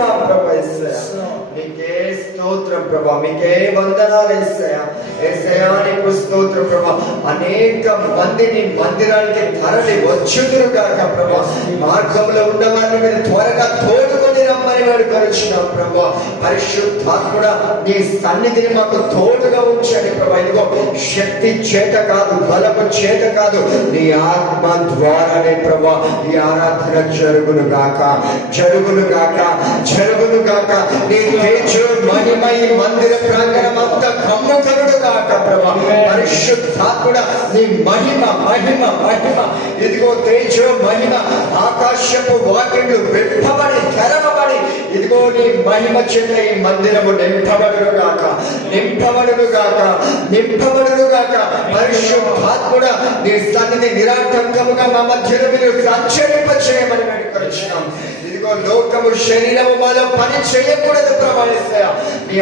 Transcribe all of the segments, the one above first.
స్తుతిస్తున్నాం ప్రభా యేసయ్య. నీకే స్తోత్రం ప్రభా, మీకే వందనాలు యేసయ్య. యేసయ్య నీకు స్తోత్రం ప్రభా. అనేక మందిని మందిరానికి తరలి వచ్చుదురు గాక ప్రభా. మార్గంలో ఉండవారిని మీరు త్వరగా తోడుకొని రమ్మని వేడుకొనిచున్నాం ప్రభా. పరిశుద్ధాత్ముడా నీ సన్నిధిని మాకు తోడుగా ఉంచండి ప్రభా. ఇదిగో శక్తి చేత కాదు, బలము చేత కాదు, నీ ఆత్మ ద్వారానే ప్రభా ఈ ఆరాధన జరుగును గాక, జరుగును గాక, జరుగును గాక. నీ తేజో మహిమ ఈ మందిర ప్రాంగణం అంతా కమ్ముకరుడు గాక ప్రభా. పరిశుద్ధాత్ముడా నీ మహిమ మహిమ మహిమ, ఇదిగో తేజో మహిమ ఆకాశపు వాకిళ్ళు విప్పబడి తెరవబడి ఇదిగో నీ మహిమ చేత ఈ మందిరము నింపబడును గాక, నింపబడును గాక, నింపబడును గాక. పరిశుద్ధాత్ముడా నీ సన్నిధి నిరాటంకముగా మా మధ్యలో మీరు సంచరింప చేయమని వేడుకొనిచున్నాం. ఇదిగో లోకము శరీరము మాలో పని చేయకూడదు ప్రభా యేసయ్య. నీ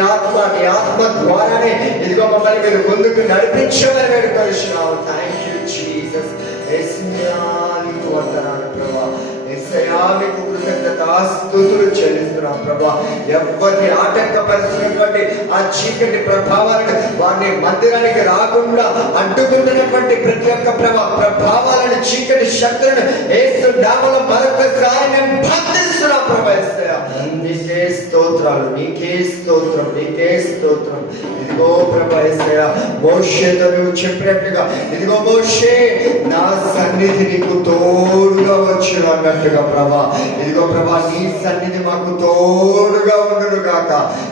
ఆత్మ ద్వారానే ఇదిగో మమ్మల్ని మీరు ముందుకు నడిపించమని వేడుకొనిచున్నాం. Thank you Jesus. యేసయ్యా నీకు వందనాలు ప్రభా. యేసయ్యా నీకు కృతజ్ఞతాస్తుతులు చెల్లిస్తున్నాం ప్రభా. ఎవరిని ఆటంకపరుస్తున్నటువంటి ఆ చీకటి ప్రభావాలను, వారిని మందిరానికి రాకుండా అడ్డుకుంటున్నటువంటి ప్రతి ఒక్క ప్రభావాలను, చీకటి శక్తులను యేసు నామములో మరొకసారి మేము బంధిస్తున్నాం ప్రభా యేసయ్య. నీకే స్తోత్రాలు, నీకే స్తోత్రం, నీకే స్తోత్రం. ఇదిగో ప్రభా యేసయ్య, మోషేతో నువ్వు చెప్పినట్టుగా ఇదిగో మోషే నా సన్నిధి నీకు తోడుగా వచ్చును అన్నట్టుగా ప్రభా, ఇదిగో ప్రభా నీ సన్నిధి మాకు తోడుగా ఉండును గాక,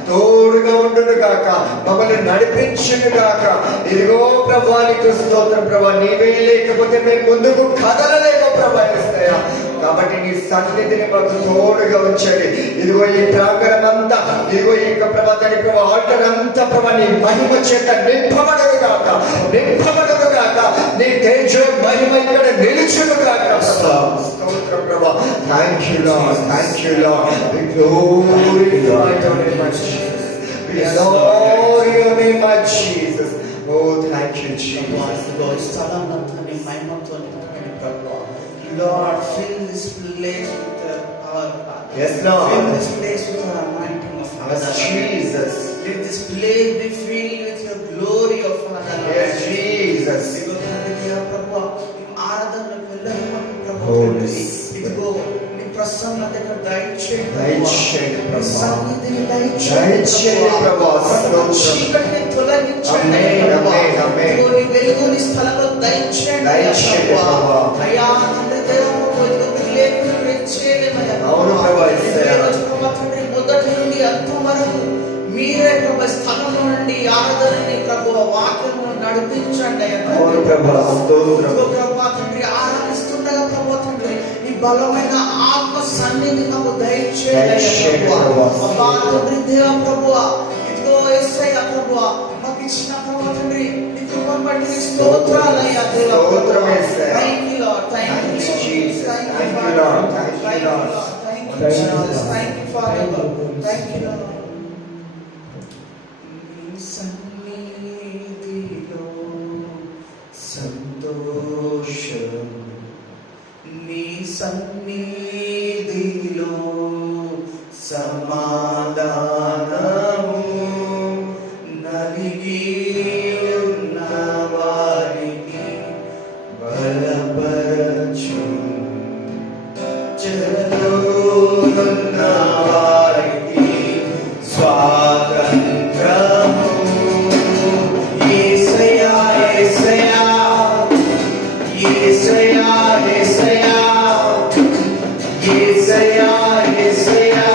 తోడుగా ఉండును గాక, మమ్మల్ని నడిపించును గాక. ఇదిగో ప్రభా నీకు స్తోత్రం ప్రభా. నీవే లేకపోతే మేము ముందుకు కదలలేము ప్రభా యేసయ్య. కాబట్టి నీ సన్నిధిని మాకు తోడుగా ఉంచండి. ఇదిగో ఈ ప్రాంగణం అంతా, ఇదిగో ఈ ప్రభాతాన్ని ప్రభా ఆల్టర్ అంతా ప్రభా నీ మహిమ చేత నింపబడదు గాక, నింపబడదు గాక. నీ తేజో మహిమ ఇక్కడ నిలుచును గాక. స్తోత్రం ప్రభా. Thank you Lord, thank you lord. We glorify your name of Jesus. We adore your name of Jesus. Oh, thank you Jesus. Lord, fill this place with our power. Yes, Lord. Fill this place with our anointing of Yes, Jesus. Let this place be filled with your glory of Father. Yes, Jesus. ఇదిగో నీ ప్రసన్నత దయచేయండి దయచేయండి సన్నిధిని దయచేయండి ప్రభా. చీకటిని తొలగించండి. నీ వెలుగుని స్థలంలో దయచేయండి ప్రభా. అయ్యా తండ్రి మొదటి నుండి అంతం వరకు మీరే ప్రభు స్థలంలో నుండి ఆరాధనని ప్రభు వాక్యము నడిపించండి ప్రభా తండ్రి. ఆరాధిస్తుండగా ప్రభు తండ్రి ఈ బలమైన ఆత్మ సన్నిధి మాకు దయచేయండి ప్రభా తండ్రి. దేవ ప్రభు ఇదిగో యేసయ్య ప్రభు మాకు ఇచ్చిన ప్రభు తండ్రి నీ కృపను బట్టి స్తోత్రాలయ్యా దేవ. Thank you Lord, thank you Jesus, thank you Lord, thank you Lord, thank you father, thank you lord. నీ సన్నిధిలో సంతోషం, నీ సన్నిధిలో సమాధానము, నలిగి ఉన్న వారికి బలపరచు, చెరలోనున్న వారికి స్వాతంత్రము. యేసయ్యా యేసయ్యా యేసయ్యా యేసయ్యా యేసయ్యా యేసయ్యా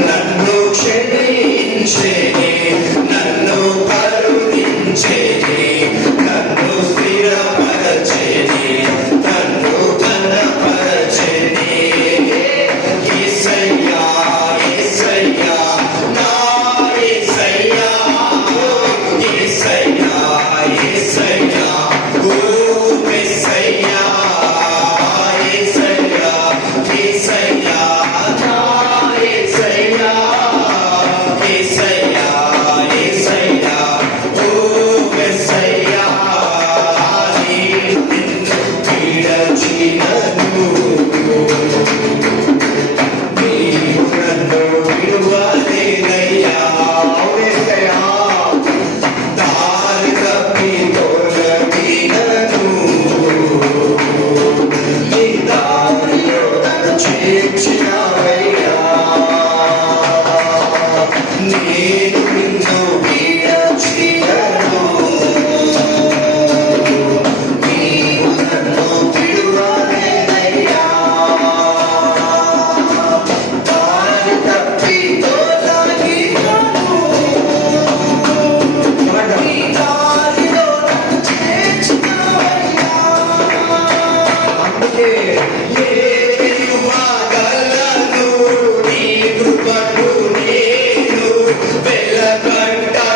నన్ను క్షమించే నేను నిన్ను విడచియను, నీవు నన్ను విడువలేదయ్యా. దారి తప్పి తోలగినను, నీ దారిలో నన్ను చేర్చినావయ్యా. అందుకే ఏయువగలను నీ కృపకు నేను వెలకట్టలేను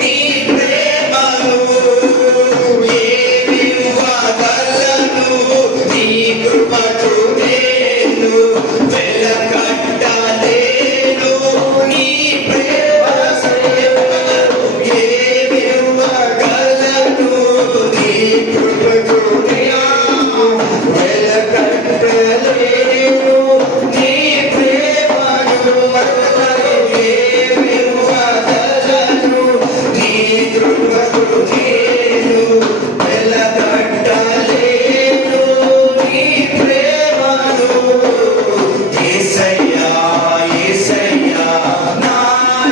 నీ ప్రేమను. ఏయువగలను నీ కృపకు నేను వెలకట్టలేను నీ ప్రేమను. ఏయువగలను నీ కృపకు నేను వెలకట్టలేను నీ ప్రేమను. ఏమివ్వగలను నీ కృపకు నేను వెలకట్టలేను నీ ప్రేమను. యేసయ్యా యేసయ్యా నా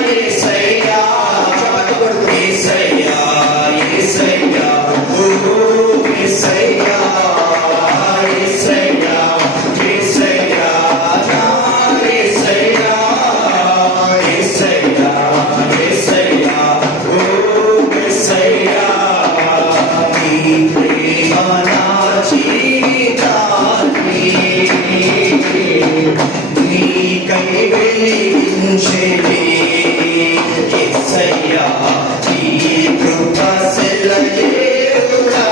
యేసయ్యా, యేసయ్యా యేసయ్యా ఓ యేసయ్యా, యేసయ్యా యేసయ్యా నా యేసయ్యా, యేసయ్యా యేసయ్యా ఓ యేసయ్యా. నీ ప్రేమ నా జీవితాన్ని నీకై వెలిగించెనే. యేసయ్యా నీ కృప సెలయేరులా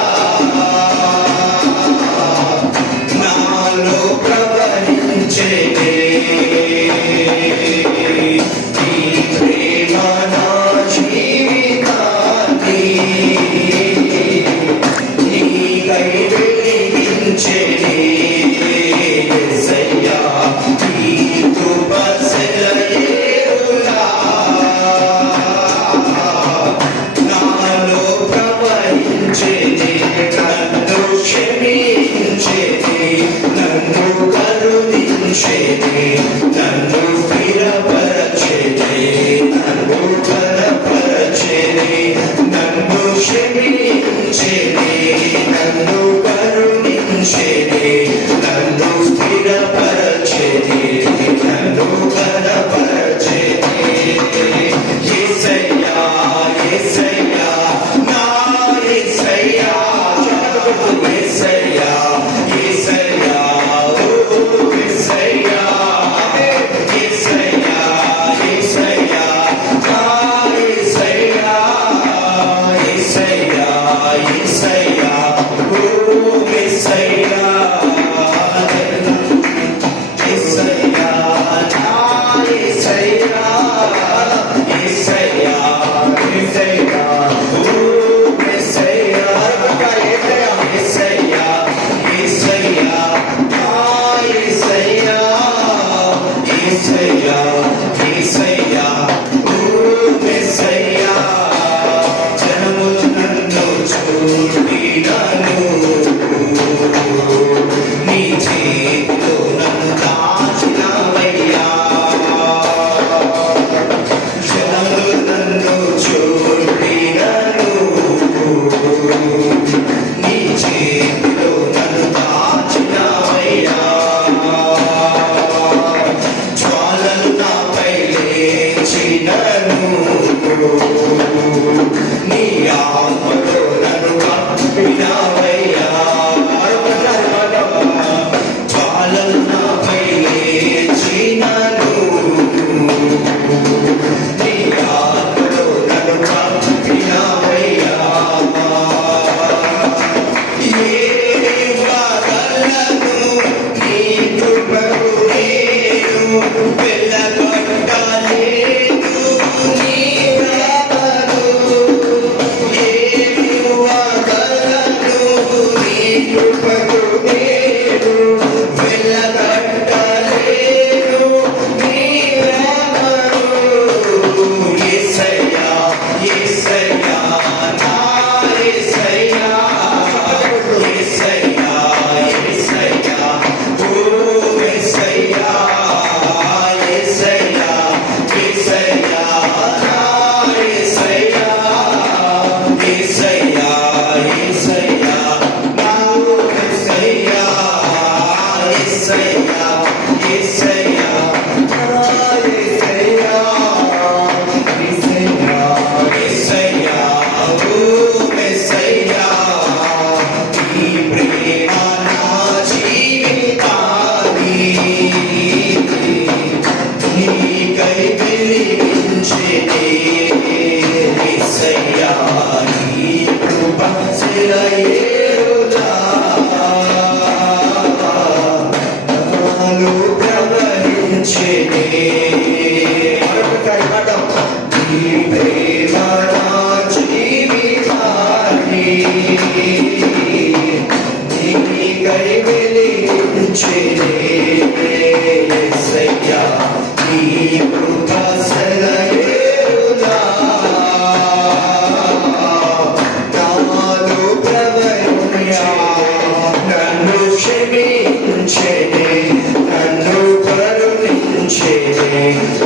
నాలో ప్రవహించెనే. నీ ప్రేమ నా జీవితాన్ని నీకై వెలిగించెనే. యేసయ్యా నీ కృప సెలయేరులా నాలో ప్రవహించెనే. నన్ను క్షమించెనే, నన్ను కరుణించెనే, నన్ను స్థిరపరచెనే, నన్ను బలపరచెనే, నన్ను క్షమించెనే, నన్ను కరుణించెనే, నన్ను స్థిరపరచెనే, నన్ను బలపరచెనే. యేసయ్యా యేసయ్యా నా యేసయ్యా, యేసయ్యా యేసయ్యా ఓ యేసయ్యా, యేసయ్యా యేసయ్యా నా యేసయ్యా, యేసయ్యా యేసయ్యా ఓ యేసయ్యా. యేసయ్యా నా యేసయ్యా, యేసయ్యా యేసయ్యా ఓ యేసయ్యా, యేసయ్యా యేసయ్యా నా యేసయ్యా, యేసయ్యా యేసయ్యా ఓ యేసయ్యా. జనములు నన్ను చూడినను, నీ చేతిలో నన్ను దాచినవయ్యా. జనములు నన్ను చూడినను, నీ చేతిలో నన్ను దాచినవయ్యా. జ్వాలలు నాపై లేచినను, నీ ఆత్మతో నన్ను కప్పినవయ్యా. జ్వాలలు నాపై లేచినను, నీ ఆత్మతో నన్ను కప్పినవయ్యా. ఏమివ్వగలను నీ కృపకు నేను వెలకట్టలేను నీ ప్రేమను.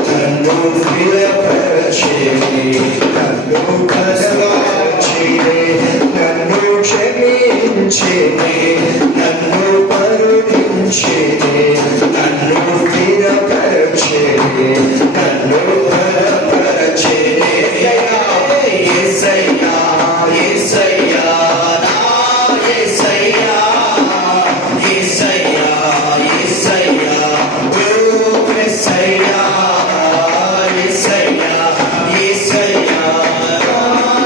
నన్ను స్థిరపరచిని, నన్ను బలపరచిని, నన్ను క్షమించిని, నన్ను కరుణించిని, నన్ను స్థిరపరచిని, నన్ను బలపరచిని. యేసయ్యా, యేసయ్యా, నా యేసయ్యా, యేసయ్యా, యేసయ్యా, ఓ యేసయ్యా, యేసయ్యా, యేసయ్యా, నా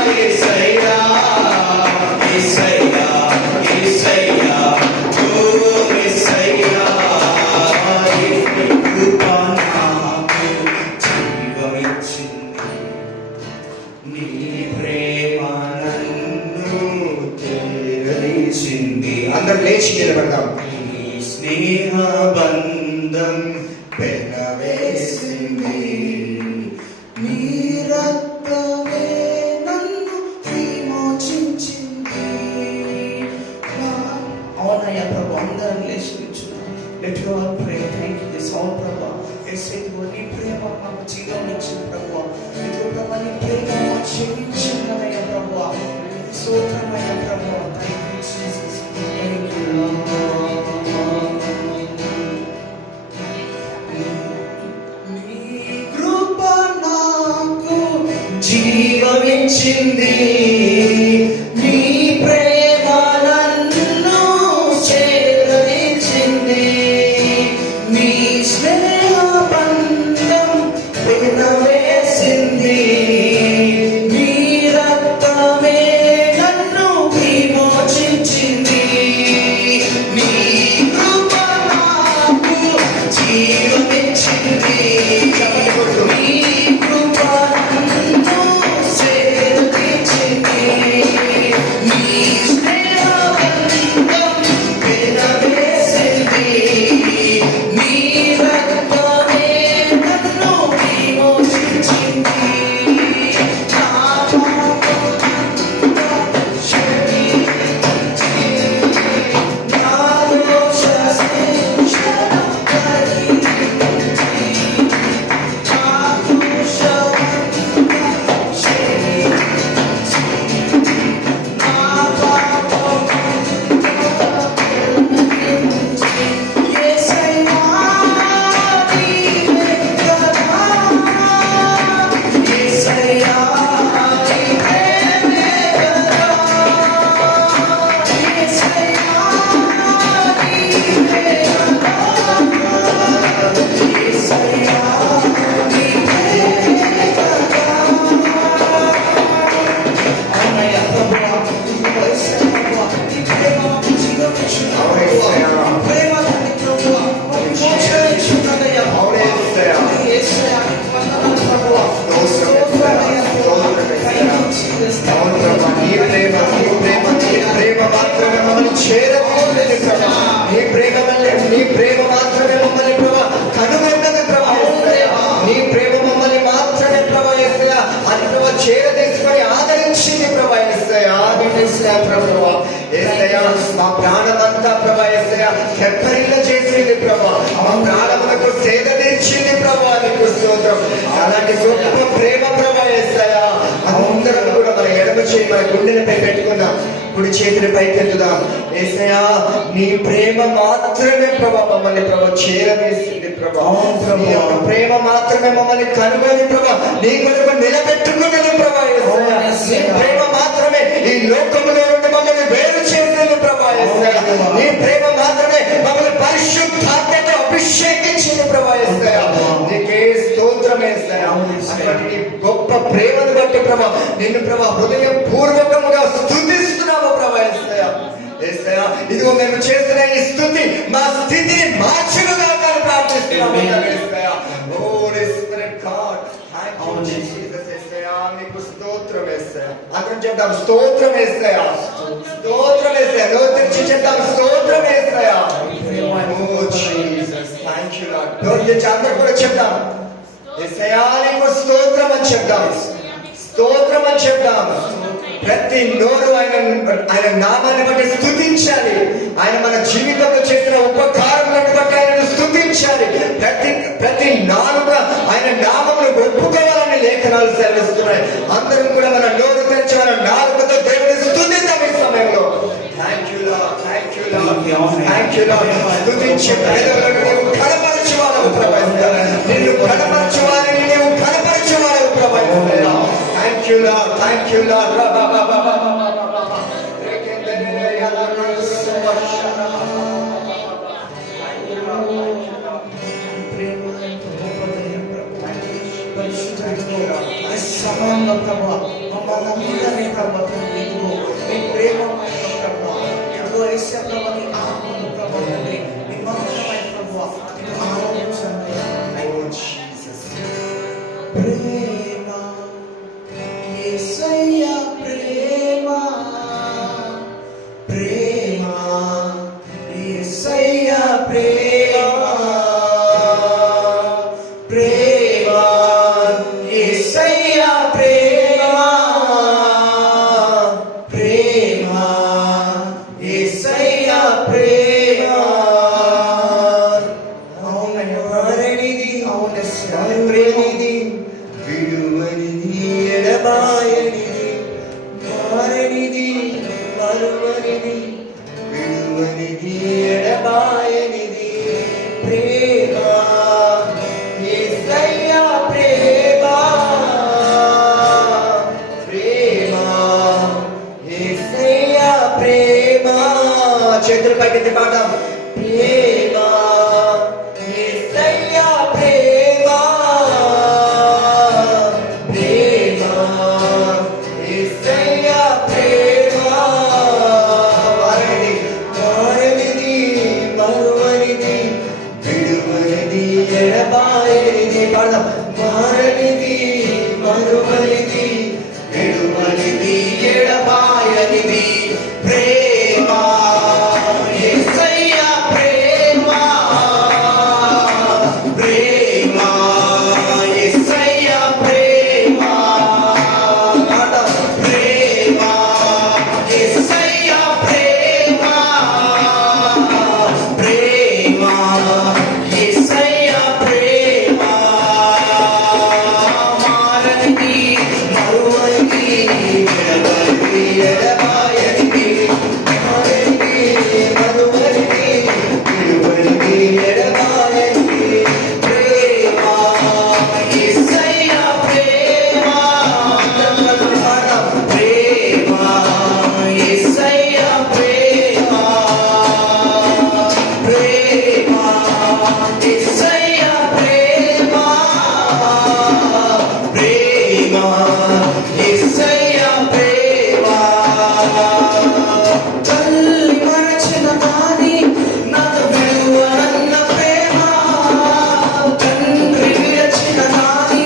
యేసయ్యా, యేసయ్యా, యేసయ్యా, ఓ యేసయ్యా, నీ కృప నాకు జీవమిచ్చింది, నీ ప్రేమ నన్ను చేరదీసింది. అందరూ లేచి నిలబడదాం. నీ స్నేహ బంధం పెనవేసింది, నీ రక్తమే నన్ను విమోచించింది. అవునయ్యా ప్రభు, అందరం లేచి కూర్చున్నాం. Let you all pray. Thank you this all ప్రభు. యేసయ్యా నీ ప్రేమ మాకు జీవం ఇచ్చింది ప్రభు. ఇదిగో ప్రభు నీ ప్రేమ మాకు క్షమించిందయ్యా ప్రభు. స్తోత్రమయ్యా ప్రభు. Thank you Jesus. Thank you Lord. నీ కృప నాకు జీవమిచ్చింది, నీ ప్రేమ నన్ను చేరదీసింది. నీ స్నేహ బంధం పెనవేసింది. నీ రక్తమే నన్ను విమోచించింది. నీ కృప నాకు జీవమిచ్చింది. నీ కృప నన్ను చేరదీసింది. నీ స్నేహ బంధం పెనవేసింది. నీ రక్తమే నన్ను విమోచించింది. నా నా దోష శిక్షను కలిగించి, నా దోషమంతా క్షమించి, నా పాపమంతా తొలగించి. యేసయ్యా నీవే కదా, యేసయ్యా నీ ప్రేమే కదా, యేసయ్యా నీవే కదా, యేసయ్యా నీ ప్రేమే కదా. అవునయ్యా ప్రభువా, ఇదిగో యేసయ్యా ప్రభువా, నీ ప్రేమ మాకు జీవమిచ్చింది ప్రభువా. నీ ప్రేమ తండ్రి ప్రభువా, మాకు మోక్షం ఇచ్చున్నదయ్యా ప్రభువా. యేసయ్యా. యేసయ్యా నీకు వందనాలు ప్రభువా. స్తోత్రమయ్యా ప్రభువా. Thank you Jesus. అవును ప్రభా, నీ ప్రేమ, నీ ప్రేమ, నీ ప్రేమ మాత్రమే మమ్మల్ని చేరదీసింది ప్రభా. నీ ప్రేమ వల్లే, నీ ప్రేమ మాత్రమే మమ్మల్ని ప్రభా కనుగొన్నది ప్రభా. నీ ప్రేమ మమ్మల్ని మాత్రమే ప్రభా యేసయ్యా అది ప్రభా చేరదీసుకొని ఆదరించింది ప్రభా యేసయ్యా. యేసయ్యా ప్రభువా, యేసయ్యా మా ప్రాణమంతా ప్రభా యేసయ్యా తెప్పరిల్ల చేసింది ప్రభా. మా ప్రాణములకు సేద తీర్చింది ప్రభా. నీకు స్తోత్రం. అలాంటి గొప్ప ప్రేమ ప్రభా యేసయ్యా. అందరం కూడా మన ఎడమ చేయి మన గుండెలపై పెట్టుకుందాం, కుడి చేతిని పైకెత్తుదాం. యేసయ్యా నీ ప్రేమ మాత్రమే ప్రభా మమ్మల్ని ప్రభా చేరవేసింది ప్రభా. నీ యొక్క ప్రేమ మాత్రమే మమ్మల్ని కనుగొని ప్రభా నీ కొరకు నిలబెట్టుకున్నది ప్రభా యేసయ్యా. నీ ప్రేమ మాత్రమే ఈ లోకంలో నుండి మమ్మల్ని వేరు చేసింది ప్రభా యేసయ్యా. నీ ప్రేమ మాత్రమే మమ్మల్ని పరిశుద్ధాత్మతో అభిషేకించింది ప్రభా యేసయ్యా. నీకే స్తోత్రం యేసయ్యా. అటువంటి నీ గొప్ప ప్రేమను బట్టి ప్రభా నిన్ను ప్రభా హృదయం పూర్వకముగా స్తుతిస్తున్నాము ప్రభా యేసయ్యా. యేసయ్యా ఇదిగో మేము చేసిన ఈ స్తుతి మా స్థితిని మార్చునుగా ప్రార్థిస్తున్నాము Yesayya. Holy spirit God, thank you Jesus Yesayya. నీకు స్తోత్రం యేసయ్యా. అందరం చెప్తాం స్తోత్రం యేసయ్యా, స్తోత్రం యేసయ్యా. నోరు తెరిచి చెప్తాం స్తోత్రం యేసయ్యా. ఓ జీసస్, థాంక్ యూ లార్డ్. నోరు తెరిచి అందరం కూడా చెప్తాం యేసయ్యా నీకు స్తోత్రం అని చెప్తాం, స్తోత్రం అని చెప్తాం. ప్రతి నోరు ఆయన నామాన్ని బట్టి స్తుతించాలి. ఆయన మన జీవితంలో చేసిన ఉపకారాలను బట్టి ఆయనను స్తుతించాలి. ప్రతి నాలుక మంచి పేదలకు నీవు కనపరచువాడవు ప్రభు. నిన్ను కనపరచువాలని నీవు కనపరచువాడవు ప్రభు. Thank you Lord, thank you Lord. సమయంలో ప్రభా మమ్మల్ని అందరినీ ప్రభా ఇదిగో మీ ప్రేమమైన ప్రభా ఇదిగో యేసు ప్రభా నీ ఆత్మను ప్రభా తండ్రి మీ మహత్తరమైన ప్రభా ఇది ఆరాధించండి. ప్రేమ యేసయ్య ప్రేమ ప్రేమ యేసయ్య ప్రేమ ప్రేమ యేసయ్య ప్రేమ ప్రేమ యేసయ్య ప్రేమ అవుననిది అవుననిది విడువనిది ఎడబాయనిది మారనిది మరువనిది విడువనిది ఎడబాయనిది ప్రేమ యేసయ్య ప్రేమ ప్రేమ యేసయ్య ప్రేమ. చేతులు పైకెత్తి పాడదాం. ప్రేమ యేసయ్య ప్రేమ ప్రేమ యేసయ్య ప్రేమ మారనిది మారనిది మరువనిది విడువనిది ఎడబాయనిది పాడదాం. మారనిది మరువనిది విడువనిది ఎడబాయనిది ప్రేమ యేసయ్య ప్రేమ ప్రేమ యేసయ్య ప్రేమ పాడదాం. ప్రేమ యేసయ్య ప్రేమ ప్రేమ యేసయ్య ప్రేమ మారనిది మరువనిది విడువనిది ఎడబాయనిది మారనిది మరువనిది విడువనిది ఎడబాయనిది ప్రేమ యేసయ్య ప్రేమ పాడదాం. ప్రేమ యేసయ్య ప్రేమ ప్రేమ యేసయ్య ప్రేమ ప్రేమ యేసయ్య ప్రేమ. తల్లి మరచిన కానీ నాకు విలువనన్న ప్రేమ తండ్రి విరచిన కానీ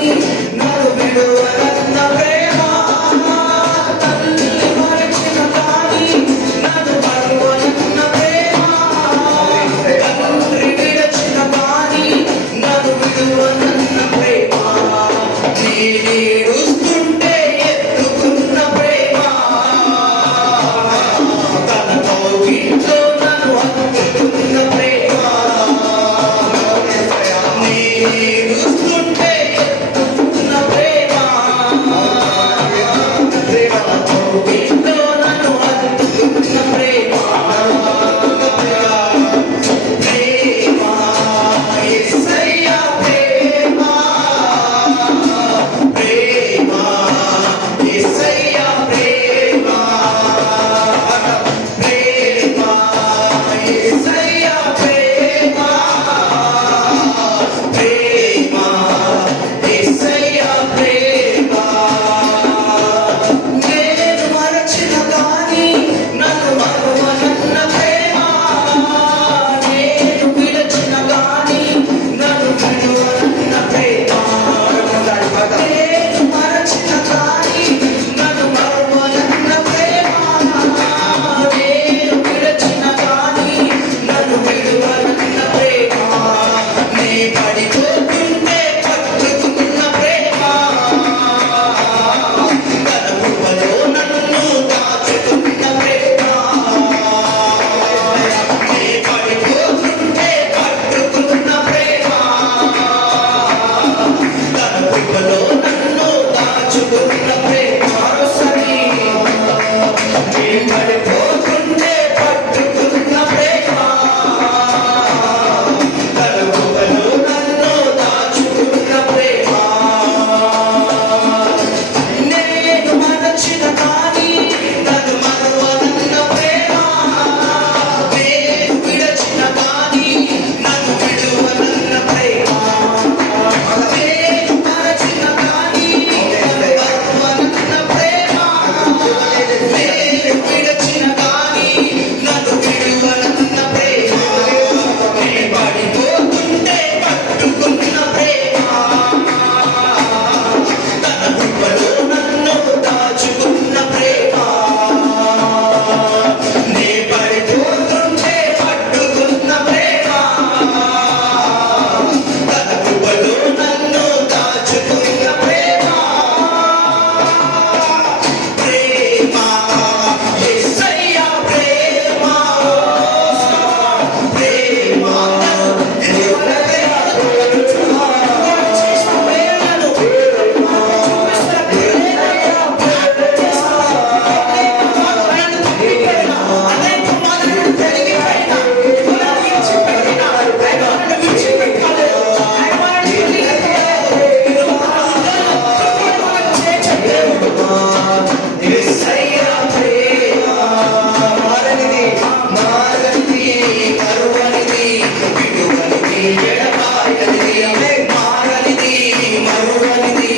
మరువనిది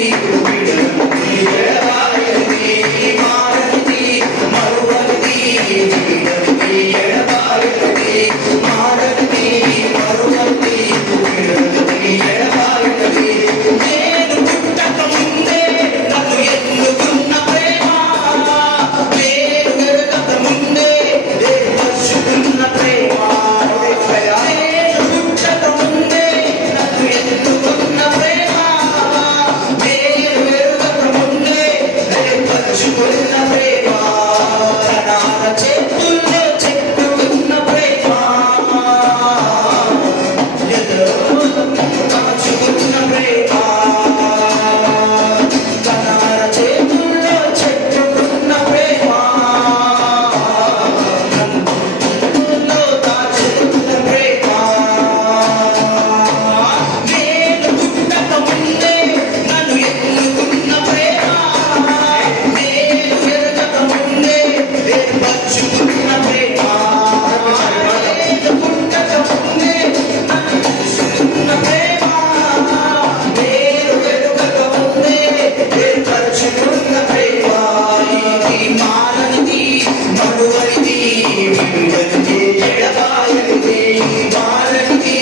విడవనిది ఎడబాయనిది మారనిది మరువనిది విడవనిది ఎడబాయనిది మారనిది మరువనిది విడవనిది ఎడబాయనిది నేను పుట్టక ముందే నన్ను ఎన్నుకున్న ప్రేమ నేను ఎరగక ముందే ఏర్పరచుకున్న ప్రేమ నేను పుట్టక ముందే నన్ను ఎన్నుకున్న ప్రేమ నేను ఎరగక ముందే ఏర్పరచుకున్న ప్రేమ కణాల చేతుల్లో చెక్కుకున్న ప్రేమ కాచుకున్న ప్రేమ కణాల చేతుల్లో చెక్కుకున్న ప్రేమ చేతుల్లో దాచుకున్న ప్రేమ నేను పుట్టక ముందే నన్ను ఎన్నుకున్న ప్రేమ నేను ఎరగక ముందే ఏర్పరచుకున్న ప్రేమ నేను పుట్టక ముందే నన్ను తెలుసుకున్న ప్రేమ నేను ఎరగక ముందే ఏర్పరచుకున్న ప్రేమ ఇది మారనిది మరువనిది విడువనిది ఎడబాయనిది మారనిది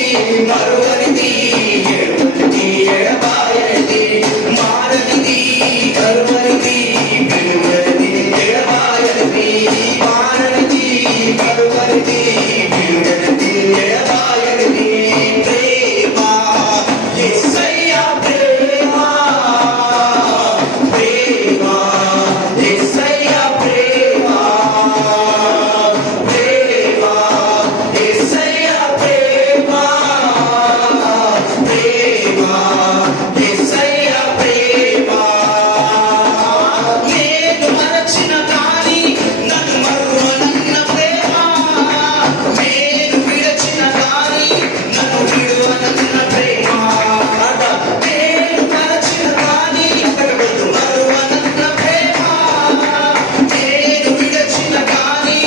మరువనిది ఎడవనిది ఎడబాయనిది మారనిది మరువనిది విడువనిది ఎడబాయనిది మారనిది మరువనిది విడువనిది ఎడబాయనిది ప్రేమ యేసయ్యా ప్రేమ ప్రేమ యేసయ్యా ప్రేమ ప్రేమ యేసయ్యా ప్రేమ ప్రేమ యేసయ్యా ప్రేమ నేను మరచిన కానీ నన్ను మరువనన్న ప్రేమ నేను విడచిన కానీ నన్ను విడువనన్న ప్రేమ నేను మరచిన కానీ మరువనన్న ప్రేమ నేను విడచిన కానీ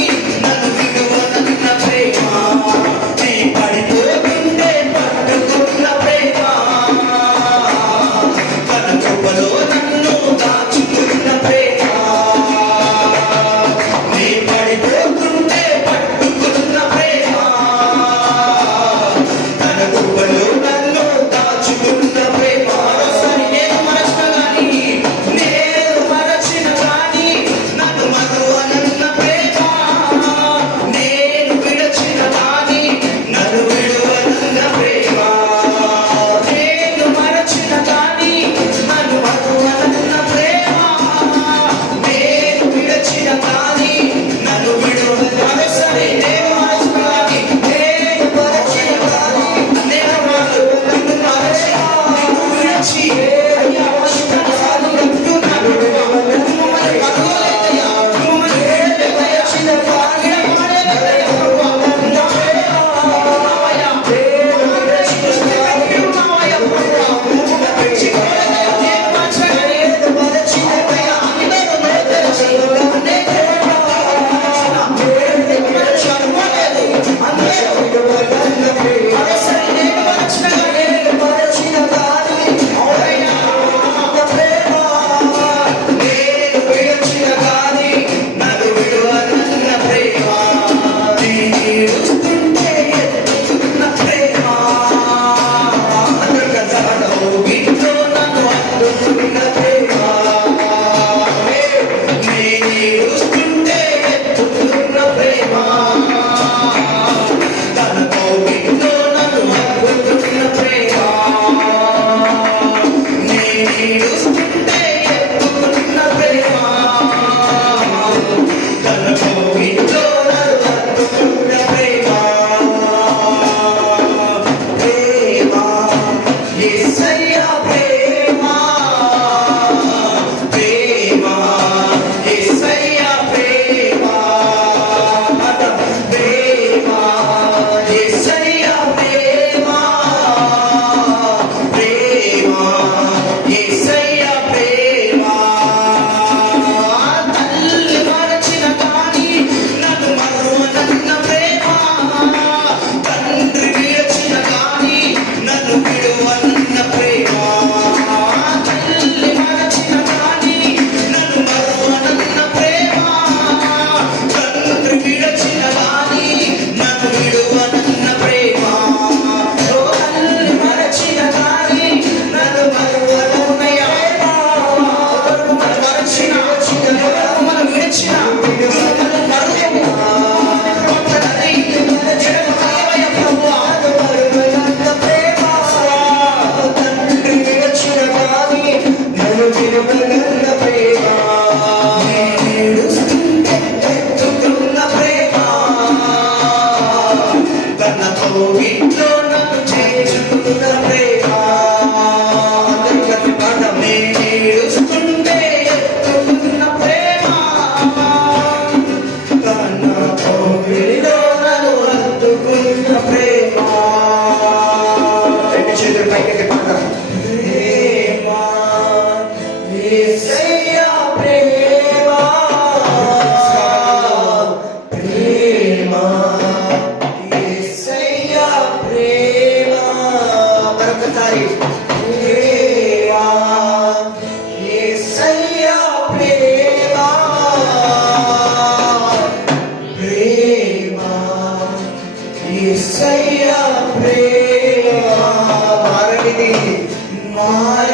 నన్ను విడువనన్న ప్రేమ నే పడిపోతుండే పట్టుకున్న ప్రేమ తన కృపలో నన్ను దాచుకున్న ప్రేమ నే పడిపోతుండే పట్టుకున్న ప్రేమ తన కృపలో నన్ను దాచుకున్న ప్రేమ మరోసారి నేను మరచిన కానీ నన్ను మరువనన్న ప్రేమ నేను విడచిన కానీ నన్ను విడువనన్న ప్రేమ నేను మరచిన కానీ నన్ను మరువనన్న ప్రేమ నేను విడచిన కానీ నన్ను విడువనన్న మరోసారి నేను మరచిన కానీ నేను మరచిన కానీ నేను నన్ను మరచి నిన్ను విడిచి అయ్యా వచ్చిన కానీ నువ్వు నన్ను మమ్మల్ని మరువలేదయ్యా నువ్వు మమ్మల్ని వేయలేదయ్యా వచ్చిన కానీ మాడలేదయ్యా ప్రభువా నా ప్రేమ ఉన్నావయ్యా ఉన్నావయ్యా ప్రభువా నువ్వు మెచ్చుకోలేదయ్యా నేను మార్చగానే మరచిపోయా అందరూ నాకు తెలిసి అనేక మరచలేదు అందరూ మరోసారి నేను మరచిన కానీ అవునయ్యా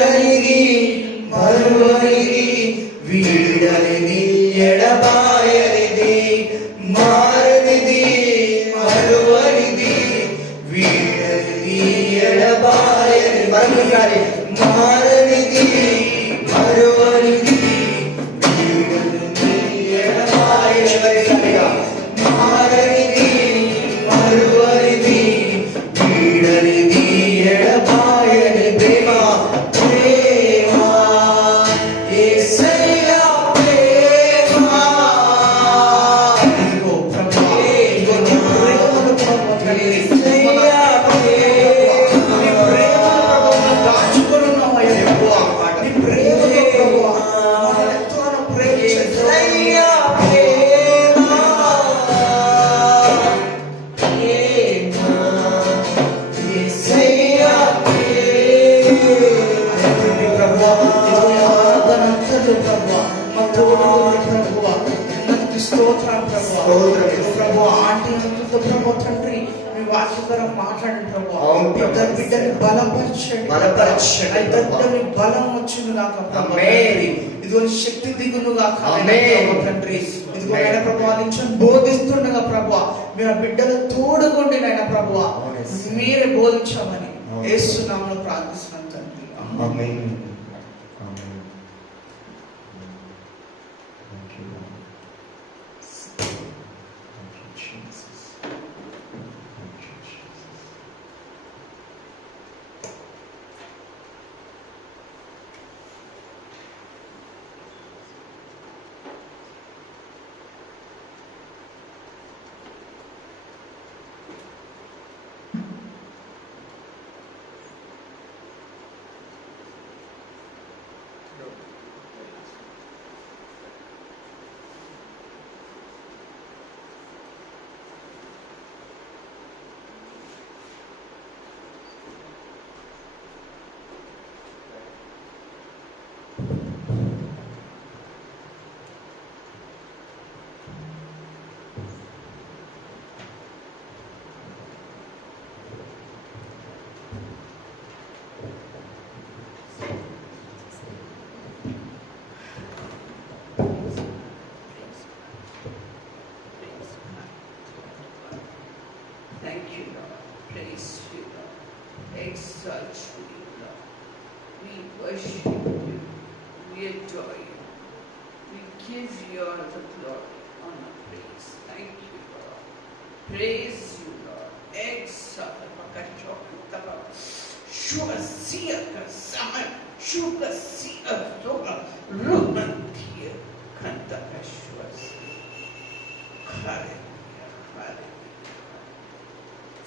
మారనిది మరువనిది వీడనిది ఎడబాయనిది మారనిది మరువనిది వీడనిది ఎడబాయనిది మరొకసారి మారనిది మరువనిది వీడనిది ఎడబాయనిది చివరిసారిగా మారనిది మరువనిది వీడనిది ఎడబాయని ప్రేమ ప్రేమ యేసయ్యా ప్రేమ ఇదిగో ప్రభువా ఇదిగో నీ ప్రేమను ప్రభువా యేసయ్యా ప్రేమ నీ ప్రేమను ప్రభువా దాచుకొని ఉన్నావయ్యా ప్రభువా నీ ప్రేమతో ప్రభువా మమ్మల్ని ఎంతగానో ప్రేమించావు యేసయ్యా మాట్లాడండి ప్రభు అవును ప్రభు. బిడ్డని బలపరచండి బలపరచండి బిడ్డని బలం వచ్చును గాక ప్రభు ఆమేన్. ఇదిగో శక్తి దిగును గాక ఆమేన్. తండ్రి ఇదిగో ఆమేన్. ఆయన ప్రభు నుంచి బోధిస్తుండగా ప్రభు మీరు ఆ బిడ్డలు తోడుకోండి నాయన ప్రభు అవును. మీరే బోధించామని అవును. యేసు నామములో ప్రార్థిస్తున్నాను తండ్రి ఆమేన్. ఆమేన్. ఆమేన్. Thank you, Lord. Thank you, Jesus. Thank you, Jesus. Thank you, Lord. Praise you, Lord. Exalt you, Lord. We worship you. We adore you. We give you all the glory, honor, praise. Thank you, Lord. Praise you, Lord. Exalt you. Shuasia Kasaman, Shukasia Toga, Rumantia, Kantaka Shuasi. Hallelujah, hallelujah.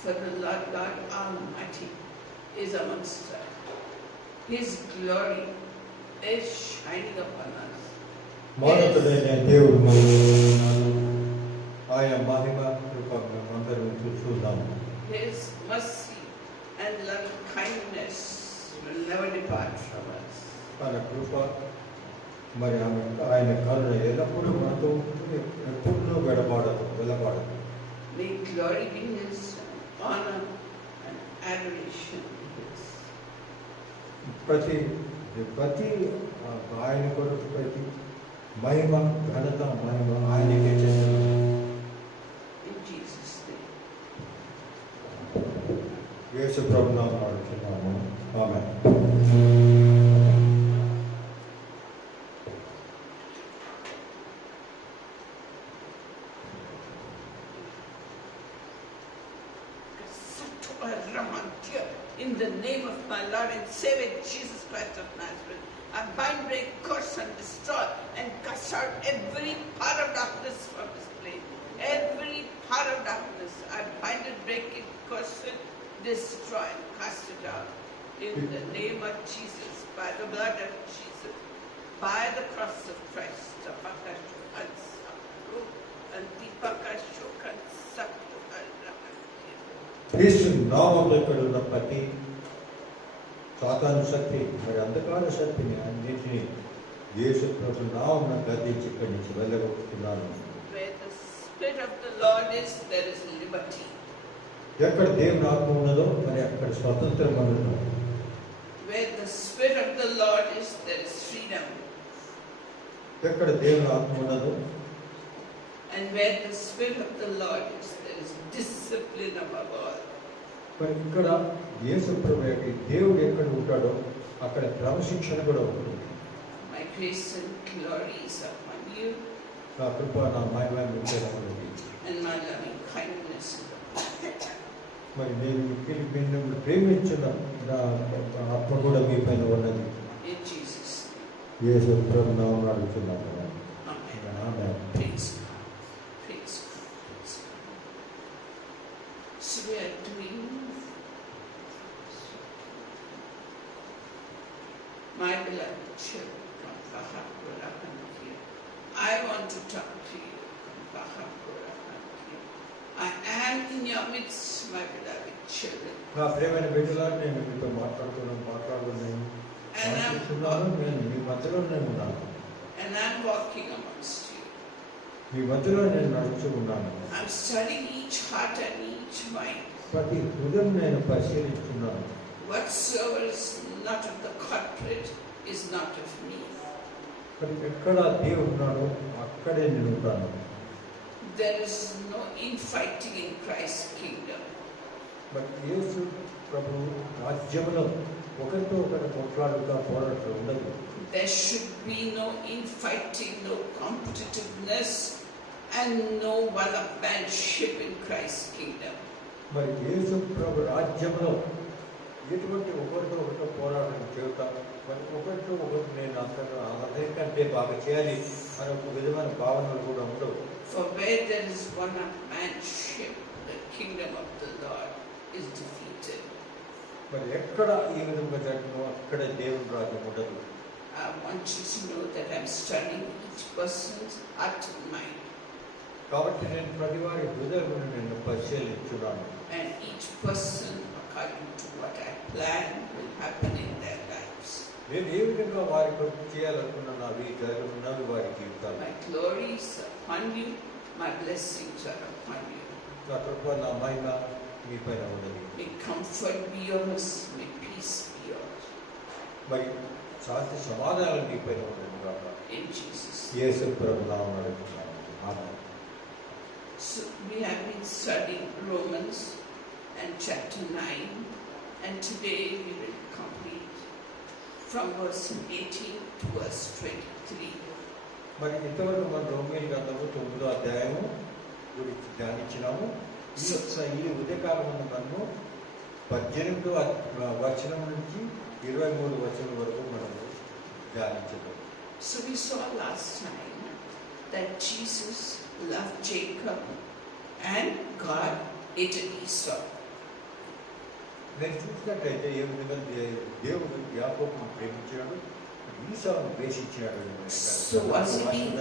For the Lord God Almighty is amongst us. His glory is shining upon us. మౌనతుడైన దేవుడు మనకు ఆయన మహిమ కృప అందరూ చూద్దాము. His mercy and loving kindness will never depart from us. తన కృప మరి ఆయన కరుణ ఎల్లప్పుడూ మనతో ఉంటుంది, ఎప్పుడూ వెళ్ళబాడదు. May glory be His honor and adoration. ప్రతి ఆయన కొరకు ప్రతి మహిమ ఘనత మహిమ ఆయనకే చేస్తుంది. In Jesus' name. యేసు ప్రభు నామమున అడుగుతున్నాము. ఆమేన్. In the name of my Lord and Savior Jesus Christ of Nazareth, I bind, break, curse and destroy and cast out every power of darkness from this place. Every power of darkness, I bind it, break it, curse it, destroy and cast it out. In the name of Jesus, by the blood of Jesus, by the cross of Christ. క్రీస్తు నామములో ఇక్కడ ఉన్న ప్రతి సాతాను శక్తి మరి అంధకార శక్తిని అన్నింటినీ యేసు ప్రభు నామమున గద్దించి ఇక్కడి నుంచి వెళ్ళగొట్టుతున్నాను. Where the Spirit of the Lord is, there is liberty. ఎక్కడ దేవుని ఆత్మ ఉన్నదో మరి అక్కడ స్వతంత్రం ఉన్నది. Where the Spirit of the Lord is, there is freedom. ఎక్కడ దేవుని ఆత్మ ఉన్నదో And where the Spirit of the Lord is, there is discipline above all. మరి ఇక్కడ యేసు ప్రభువుకి దేవుడు ఎక్కడ ఉంటాడో అక్కడ క్రమశిక్షణ కూడా ఉంటుంది. My grace and glory is upon you, నా కృప నా మహిమ ఉంటుంది. and my loving kindness is upon you. మరి నేను మిమ్మల్ని ప్రేమించిన నా ఆత్మ కూడా మీ పైన ఉన్నది. In Jesus' యేసు ప్రభు నామమున అడుగుతున్నాను. name. Amen. Amen. Praise God. Praise God. Praise God. So we are doing my beloved children from Bahapura here. I want to talk to you from Bahapura here. I am in your midst, my beloved children. నా ప్రేమైన బిడ్డలారా నేను మీతో మాట్లాడుతున్నాను. నేను మీ మధ్యలో ఉన్నాను. And I'm walking amongst you. మీ మధ్యలో నేను నడుస్తూ ఉన్నాను. I'm studying each heart and each mind. ప్రతి హృదయం నేను పరిశీలిస్తున్నాను. Whatsoever is not of the culprit is not of me. మరి ఎక్కడ దేవుడు ఉన్నాడో అక్కడే నేను ఉంటాను. There is no infighting in Christ's kingdom. మరి యేసు ప్రభు రాజ్యంలో ఒకరితో ఒకరు కొట్లాడుగా పోరాటం ఉండదు. There should be no infighting, no competitiveness, and no one-upmanship in Christ's kingdom. మరి యేసు ప్రభు రాజ్యంలో ఎటువంటి ఒకరితో ఒకరితో పోరాటం చేస్తాం. మరి ఒకరితో ఒకరు నేను అందరికంటే బాగా చేయాలి అనే ఒక విధమైన భావనలు కూడా ఉండవు. For where there is one-upmanship, the kingdom of the Lord is defeated. మరి ఎక్కడ ఈ విధంగా జరిగినో అక్కడ దేవుని రాజ్యం ఉండదు. I want you to know that I'm studying each person's heart and mind, కాబట్టి నేను ప్రతి వారి హృదయం నేను పరిశీలించున్నాను. and each person, according to what I plan, will happen in their lives. నేను ఏ విధంగా వారి కొరకు చేయాలనుకున్నాను అవి జరుగుతున్నవి వారి జీవితాలు. My glory is upon you, my blessings are upon you. నా కృప నా మహిమ మీ పైన ఉన్నది. May comfort be yours, may peace be yours. మరి శాంతి సమాధానాలు మీ పైన ఉన్నది కాక In Jesus' name. యేసు ప్రభు నామమున అడుగుతున్నాను. ఆమేన్. So we have been studying Romans and chapter 9, and today we will complete from verse 18 to verse 23. మరి ఇంతవరకు మన రోమేలు గ్రంథము 9వ అధ్యాయము గురించి ధ్యానించినాము. ఈ ఉదయకాలం మనము 18వ వచనం నుంచి 23 వచనం వరకు మనము ధ్యానించడం. So we saw last time that Jesus loved Jacob and God hated Esau. నేను చూసినట్లయితే ఏ విధంగా దేవుడు యాకోబును ప్రేమించాడు, ఈసాను ద్వేషించాడు. So was he being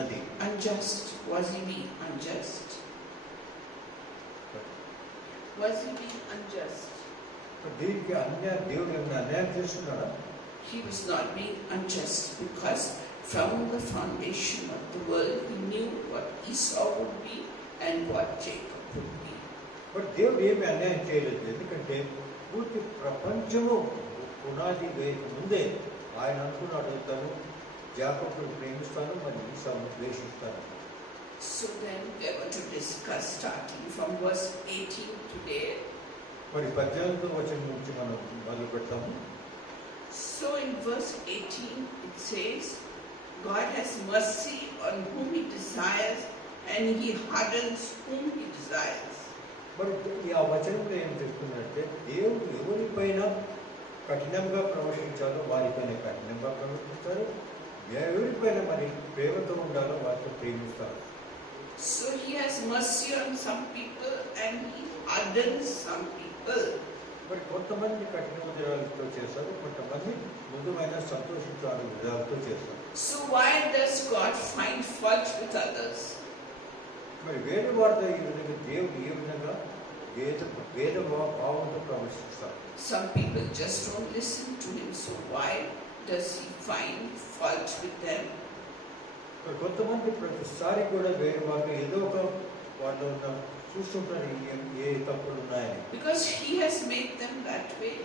unjust? Was he being unjust? Was he being unjust? దీనికి దేవుడు ఏమైనా అన్యాయం చేస్తున్నాడా? He was not being unjust because from the foundation of the world he knew what Esau would be and what Jacob would be. But దేవుడు ఏమి అన్యాయం చేయలేదు. ఎందుకంటే పూర్తి ప్రపంచము పునాది వేయక ముందే ఆయన అనుకున్నాడు, తను యాకోబును ప్రేమిస్తాను మరి ఈసాను ద్వేషిస్తాను. So then we are going to discuss starting from verse 18 today. మరి 18వ వచనం నుంచి మనం మొదలు పెడతాము. So in verse 18 it says, God has mercy on whom he desires and he hardens whom he desires. మరి ఆ వచనంలో ఏం చెప్తున్నట్టే దేవుడు ఎవరిపైన కఠినంగా ప్రవర్తించాలో వారిపైన కఠినంగా ప్రవర్తిస్తారు, ఎవరిపైన మరి ప్రేమతో ఉండాలో వారితో ప్రేమిస్తారు. So he has mercy on some people and he hardens some people. మరి కొంతమంది కఠిన విధాలతో చేస్తారు, కొంతమంది మృదుమైన సంతోషించాలి విధాలతో చేస్తారు. So why does God find fault with others? మరి వేరే వారితో ఈ విధంగా దేవుడు ఏ విధంగా వేద భావంతో ప్రవర్తిస్తారు. Some people just don't listen to him, so why does he find fault with them? మరి కొంతమంది ప్రతిసారి కూడా వేరే వాళ్ళు ఏదో ఒక వాళ్ళు చూస్తుంటారు ఏ తప్పులు ఉన్నాయని. Because he has made them that way.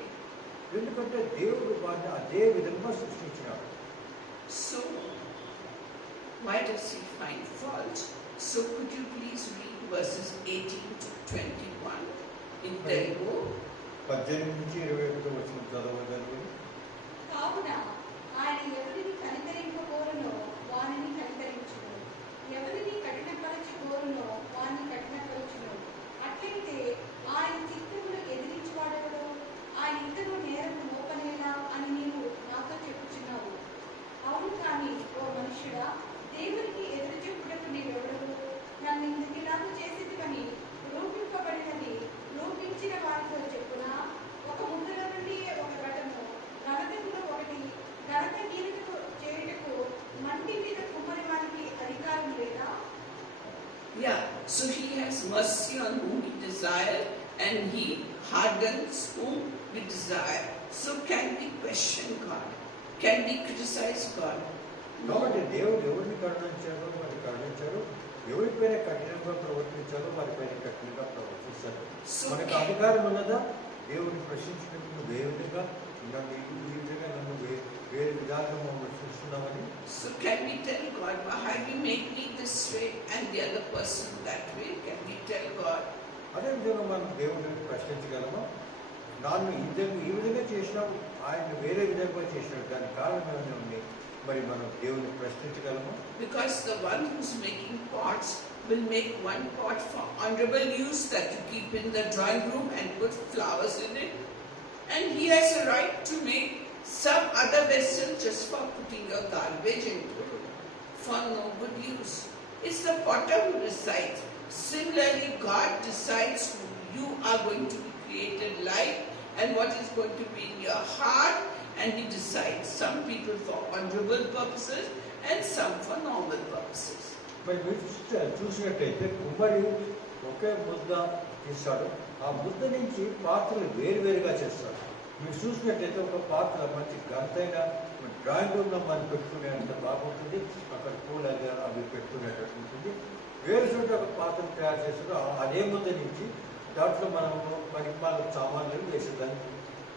ఎందుకంటే దేవుడు వారిని అదే విధంగా సృష్టించినాడు. So, why does he find fault? So, could you please read verses 18 to 21 in Telugu? 18 నుంచి 21 వచ్చిన చదవగలిగి. కావున ఆయన ఎవరిని కనికరింపకోరునో వారిని కనికరించును, ఎవరిని కఠినపరచుకోరునో వారిని కఠినపరచును. అట్లయితే ఆయన చిత్తమును ఎదిరించువాడెవడు? ఆయన ఇద్దరు నేరము మోపనేలా అని నీవు నాతో చెప్పుచున్నావు. అవును కానీ ఓ మనుష్యుడా, దేవునికి ఎదురు చెప్పుటకు నీవెవడవు? నన్ను ఇందుకిలాగు చేసేదివని రూపింపబడినది రూపించిన వారితో చెప్పునా? ఒక ముద్రలో నుండి ఒక ఘటము, ఘనతలో ఒకటి, ఘనత కీలుకు చేయుటకు మంటి మీద కుమ్మరి వారికి అధికారం లేదా? Yeah, so he has mercy on whom he desires and he hardens whom we desire. So can we question God? Can we criticize God? కాబట్టి దేవుడు ఎవరిని కరుణించారో వారిని కరుణించారు, ఎవరిపైన కఠినంగా ప్రవర్తించారో వారిపైన కఠినంగా ప్రవర్తిస్తారు. మనకు అధికారం ఉన్నదా దేవుడిని ప్రశ్నించినప్పుడు నువ్వు ఏ విధంగా నన్ను ఈ విధంగా నన్ను వేరే విధాలుగా మమ్మల్ని చూస్తున్నామని? So can we tell God, why you make me this way and the other person that way? Can we tell God? అదే విధంగా మనం దేవుడిని ప్రశ్నించగలమా? నన్ను ఈ విధంగా చేసినావు, ఆయన వేరే విధంగా చేసినాడు, దానికి కారణం ఏమైనా ఉంది, మరి మనం దేవుని ప్రశ్నించగలమా? Because the one who's making pots will make one pot for honorable use that you keep in the drawing room and put flowers in it. And he has a right to make some other vessel just for putting your garbage into it for no good use. It's the potter who decides. Similarly, God decides who you are going to be created like and what is going to be in your heart, and he decides some people for honorable purposes and some for normal purposes. మరి మీరు చూసినట్టయితే కుమ్మరి ఒకే ముద్ద తీస్తాడు, ఆ ముద్ద నుంచి పాత్రలు వేరువేరుగా చేస్తాడు. మీరు చూసినట్టయితే ఒక పాత్ర మంచి గంతైన డ్రాయింగ్ రూమ్లో మనం పెట్టుకునేంత బాగుంటుంది, అక్కడ పూలు అవి పెట్టుకునేటట్టు ఉంటుంది. వేరు చోట ఒక పాత్ర తయారు చేస్తాడు, అదే ముద్ద నుంచి దాంట్లో మనం పరిపాలన సామాన్లు వేసేదాన్ని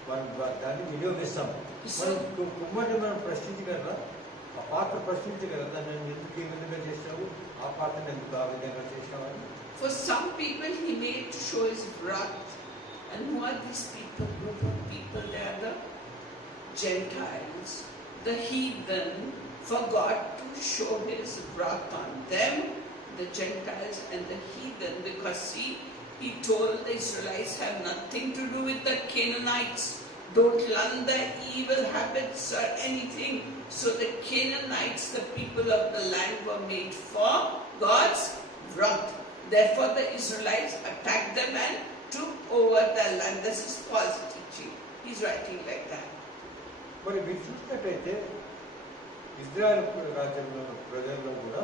మనం దాన్ని వినియోగిస్తాము. మనం కుమ్మరిని మనం ప్రశ్నించగలరా? ఆ పాత్ర ప్రశ్నించగలరా? నేను ఎందుకు ఈ విధంగా చేసావు, ఆ పాత్రను ఎందుకు ఆ విధంగా చేసావని? For some people he made to show his wrath. And who are these people? Group of people, they are the Gentiles, the heathen, for God to show his wrath on them, the Gentiles and the heathen, because see, he told the Israelites have nothing to do with the Canaanites. Don't learn their evil habits or anything. So the Canaanites, the people of the land, were made for God's wrath. Therefore the Israelites attacked them and took over their land. This is Paul's teaching. He's writing like that. మరి మీరు చూసినట్టయితే Israel రాజ్యంలో ప్రజల్లో కూడా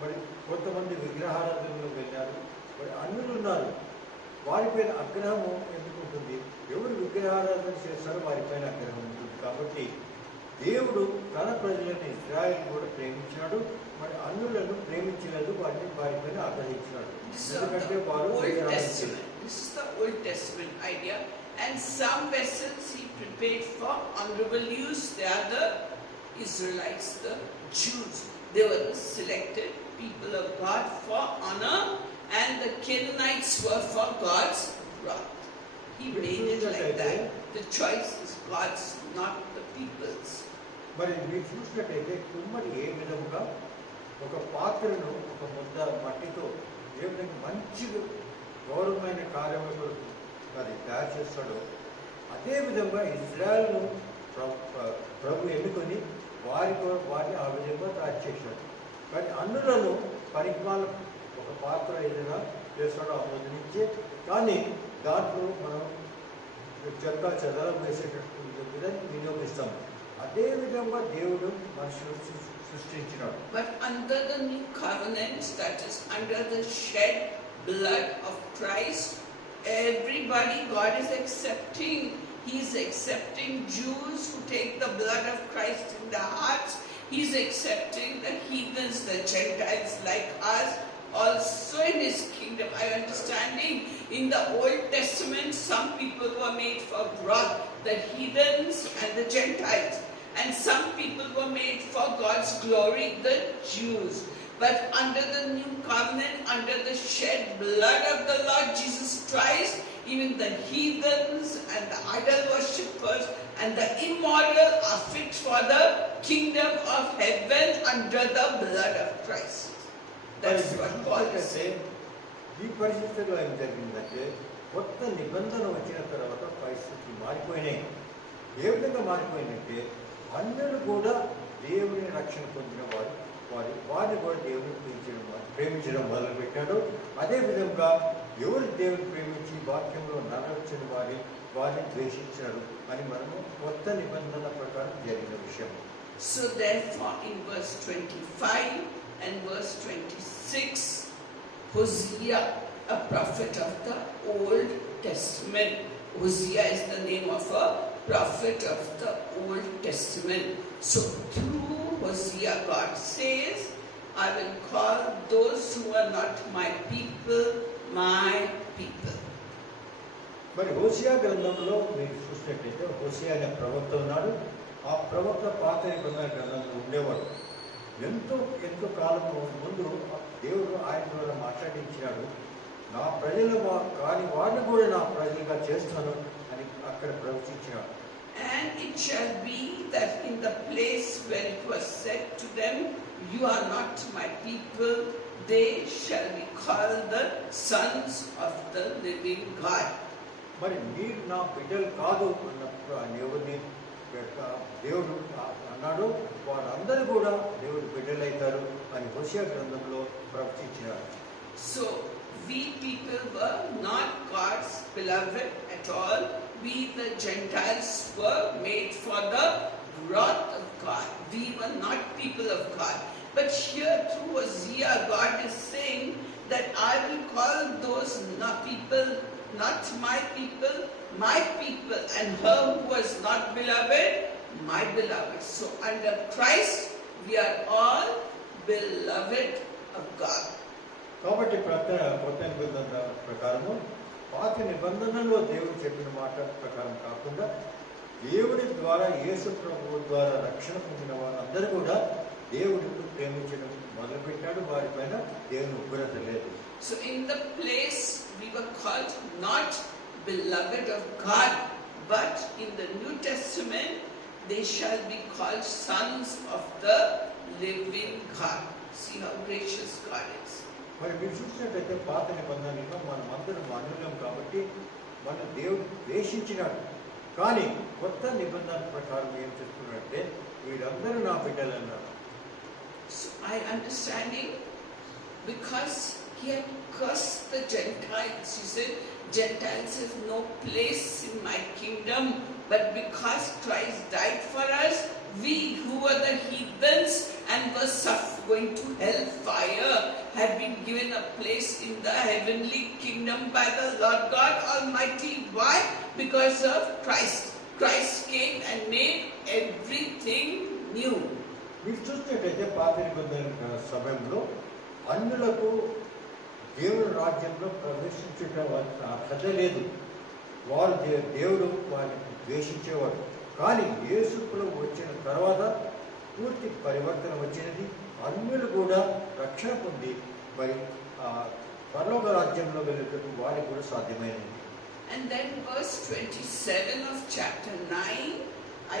మరి కొంతమంది విగ్రహారాధనలో వెళ్ళారు, మరి అన్యులు ఉన్నారు, వారిపైన ఆగ్రహం ఎందుకు ఉంటుంది? ఎవరు విగ్రహారాధన చేస్తారో వారిపైన ఆగ్రహం ఉంటుంది. కాబట్టి దేవుడు తన ప్రజలను ఇజ్రాయెల్ కూడా ప్రేమించాడు, మరి అన్యులను ప్రేమించలేదు, వారిపైన ఆగ్రహించినాడు. ఎందుకంటే వారు This is the Old Testament idea, and some vessels he prepared for honorable use. They are the Israelites, the Jews. They were the selected people of God for honor, and the Canaanites were for God's wrath. He made it like that. The choice is God's, not the people's. మరి మీరు చూసినట్టయితే కుమ్మరి ఏ విధముగా ఒక పాత్రను ఒక ముద్ద మట్టితో ఏ విధంగా మంచి గౌరవమైన కార్యములు మరి తయారు చేస్తాడో, అదే విధంగా ఇజ్రాయెల్ను ప్రభు ఎన్నుకొని వారిని ఆ విధంగా తయారు చేశాడు. కానీ అన్నులను పరిమాణ ఒక పాత్ర ఏదైనా చేస్తాడో ఆ ముద్ద నుంచే, కానీ దాంట్లో మనం చెత్త చెదరం వేసేటట్టు విధాన్ని వినియోగిస్తాం. అదే విధంగా దేవుడు మనుషులను సృష్టించినాడు. But under the new covenant, that is under the shed blood of Christ, everybody God is accepting. He is accepting Jews who take the blood of Christ in their hearts. He is accepting the heathens, the Gentiles like us, also in his kingdom. I am understanding in the Old Testament some people were made for wrath. the heathens and the Gentiles. And some people were made for God's glory, the Jews. But under the new covenant, under the shed blood of the Lord Jesus Christ, even the heathens and the idol worshippers and the immoral are fit for the kingdom of heaven under the blood of Christ. That's what Paul is saying. ఈ పరిస్థితుల్లో ఏం జరిగిందంటే కొత్త నిబంధన వచ్చిన తర్వాత పరిస్థితులు మారిపోయినాయి. ఏ విధంగా మారిపోయినంటే అన్యులు కూడా దేవుని రక్షణ పొందిన వారిని కూడా దేవుని ప్రేమించడం మొదలుపెట్టాడు. అదేవిధంగా ఎవరు దేవుని ప్రేమించి వాక్యంలో నడవచ్చిన వారిని ద్వేషించారు అని మనము కొత్త నిబంధన ప్రకారం జరిగిన విషయం. So therefore in verse 25 and verse 26, Hosea, a prophet of the Old Testament. Hosea is the name of a prophet of the Old Testament. So through Hosea, God says, I will call those who are not my people, my people. మరి హోషేయ గ్రంథంలో మీరు చూసినట్లయితే హోషేయ అనే ప్రవక్త ఉన్నాడు. ఆ ప్రవక్త పాత నిబంధన గ్రంథంలో ఉండేవాడు. ఎంతో కాలం ముందు దేవుడు ఆయన ద్వారా మాట్లాడించాడు. నా ప్రజలు కాని వారిని కూడా నా ప్రజలుగా చేస్తాను అని అక్కడ ప్రవచించాడు. And it shall be that in the place where it was said to them, you are not my people, they shall be called the sons of the living God. మరి మీరు నా బిడ్డలు కాదు అన్నప్పుడు ఆయన ఎవరిని దేవుడు అన్నాడు, వారందరూ కూడా దేవుడు బిడ్డలైతారు అని హోషేయ గ్రంథంలో ప్రవచించినాడు. So we people were not God's beloved at all. We the Gentiles were made for the wrath of God. We were not people of God. But here through Hosea, God is saying that I will call those people, not my people, and her who was not beloved, my beloved. So under Christ, we are all beloved of God. కాబట్టి కొత్త నిబంధన ప్రకారము పాత నిబంధనలో దేవుడు చెప్పిన మాట ప్రకారం కాకుండా దేవుడి ద్వారా యేసు ప్రభువు ద్వారా రక్షణ పొందిన వారందరూ కూడా దేవుడిని ప్రేమించడం మొదలుపెట్టాడు. వారిపైన దేవుని ఉగ్రత లేదు. So in the place we were called not beloved of God, but in the New Testament they shall be called sons of the living God. See how gracious God is. మరి మీరు చూసినట్టయితే పాత నిబంధనలో మనం అందరం మానవులం కాబట్టి మన దేవుడు ద్వేషించినాడు. కానీ కొత్త నిబంధన ప్రకారం ఏం చెప్తున్నాడంటే వీరందరూ నా బిడ్డలు అన్నారు. So I understanding because he had cursed the Gentiles. He said, Gentiles has no place in my kingdom, but because Christ died for us, we who were the heathens and were going to hellfire had been given a place in the heavenly kingdom by the Lord God Almighty. Why? Because of Christ. Christ came and made everything new. మీరు చూసినట్టయితే పాత నిబంధన సమయంలో అన్యులకు దేవుని రాజ్యంలో ప్రవేశించడం అర్హత లేదు. వారు దేవుడు వారిని ద్వేషించేవాడు. కానీ యేసు ప్రభువు వచ్చిన తర్వాత పూర్తి పరివర్తన వచ్చినది. అన్యులు కూడా రక్షణ పొంది మరి పరలోక రాజ్యంలో వెళ్ళేటప్పుడు వారికి కూడా సాధ్యమైనది. And then verse 27 of chapter 9,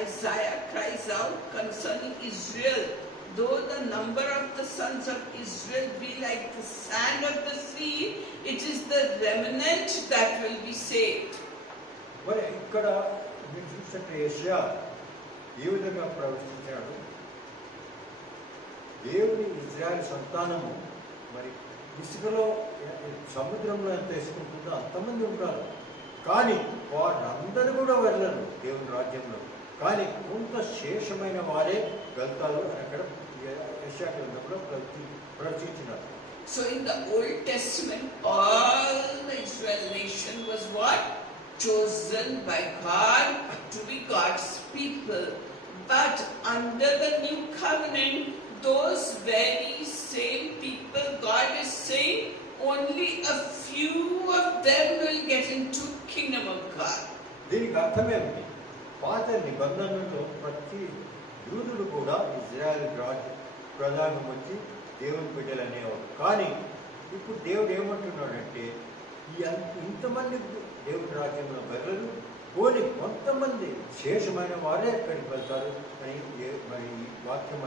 Isaiah cries out concerning Israel, though the number of the sons of Israel be like the sand of the sea, it is the remnant that will be saved. మరి ఇక్కడ మీరు చూసినట్టు యెషయా ఏ విధంగా ప్రవచించాడు, దేవుని Israel సంతానము మరి ఇసుకలో సముద్రంలో ఎంత ఇసుకుంటుందో అంతమంది ఉంటారు. కానీ వారందరూ కూడా వెళ్ళరు దేవుని రాజ్యంలో. కానీ కొంత శేషమైన వారే వెళ్తారు అని అక్కడ యెషయా గ్రంథంలో ప్రవచించినారు. So in the Old Testament, all the Israel nation was what? Chosen by God to be God's people. But under the new covenant, those very same people, God is saying, only a few of them will get into kingdom of God. దీనికి అర్థమేమిటి? పాత నిబంధనలో ప్రతి యూదుడు కూడా Israel ప్రధానం వచ్చి దేవుని బిడ్డలు అనేవాడు. కానీ ఇప్పుడు దేవుడు ఏమంటున్నాడంటే ఇంతమంది దేవుడి రాజ్యంలో బెర్రలు పోని కొంతమంది శేషమైన వారే అక్కడికి వెళ్తారు అని మరి ఈ వాక్యం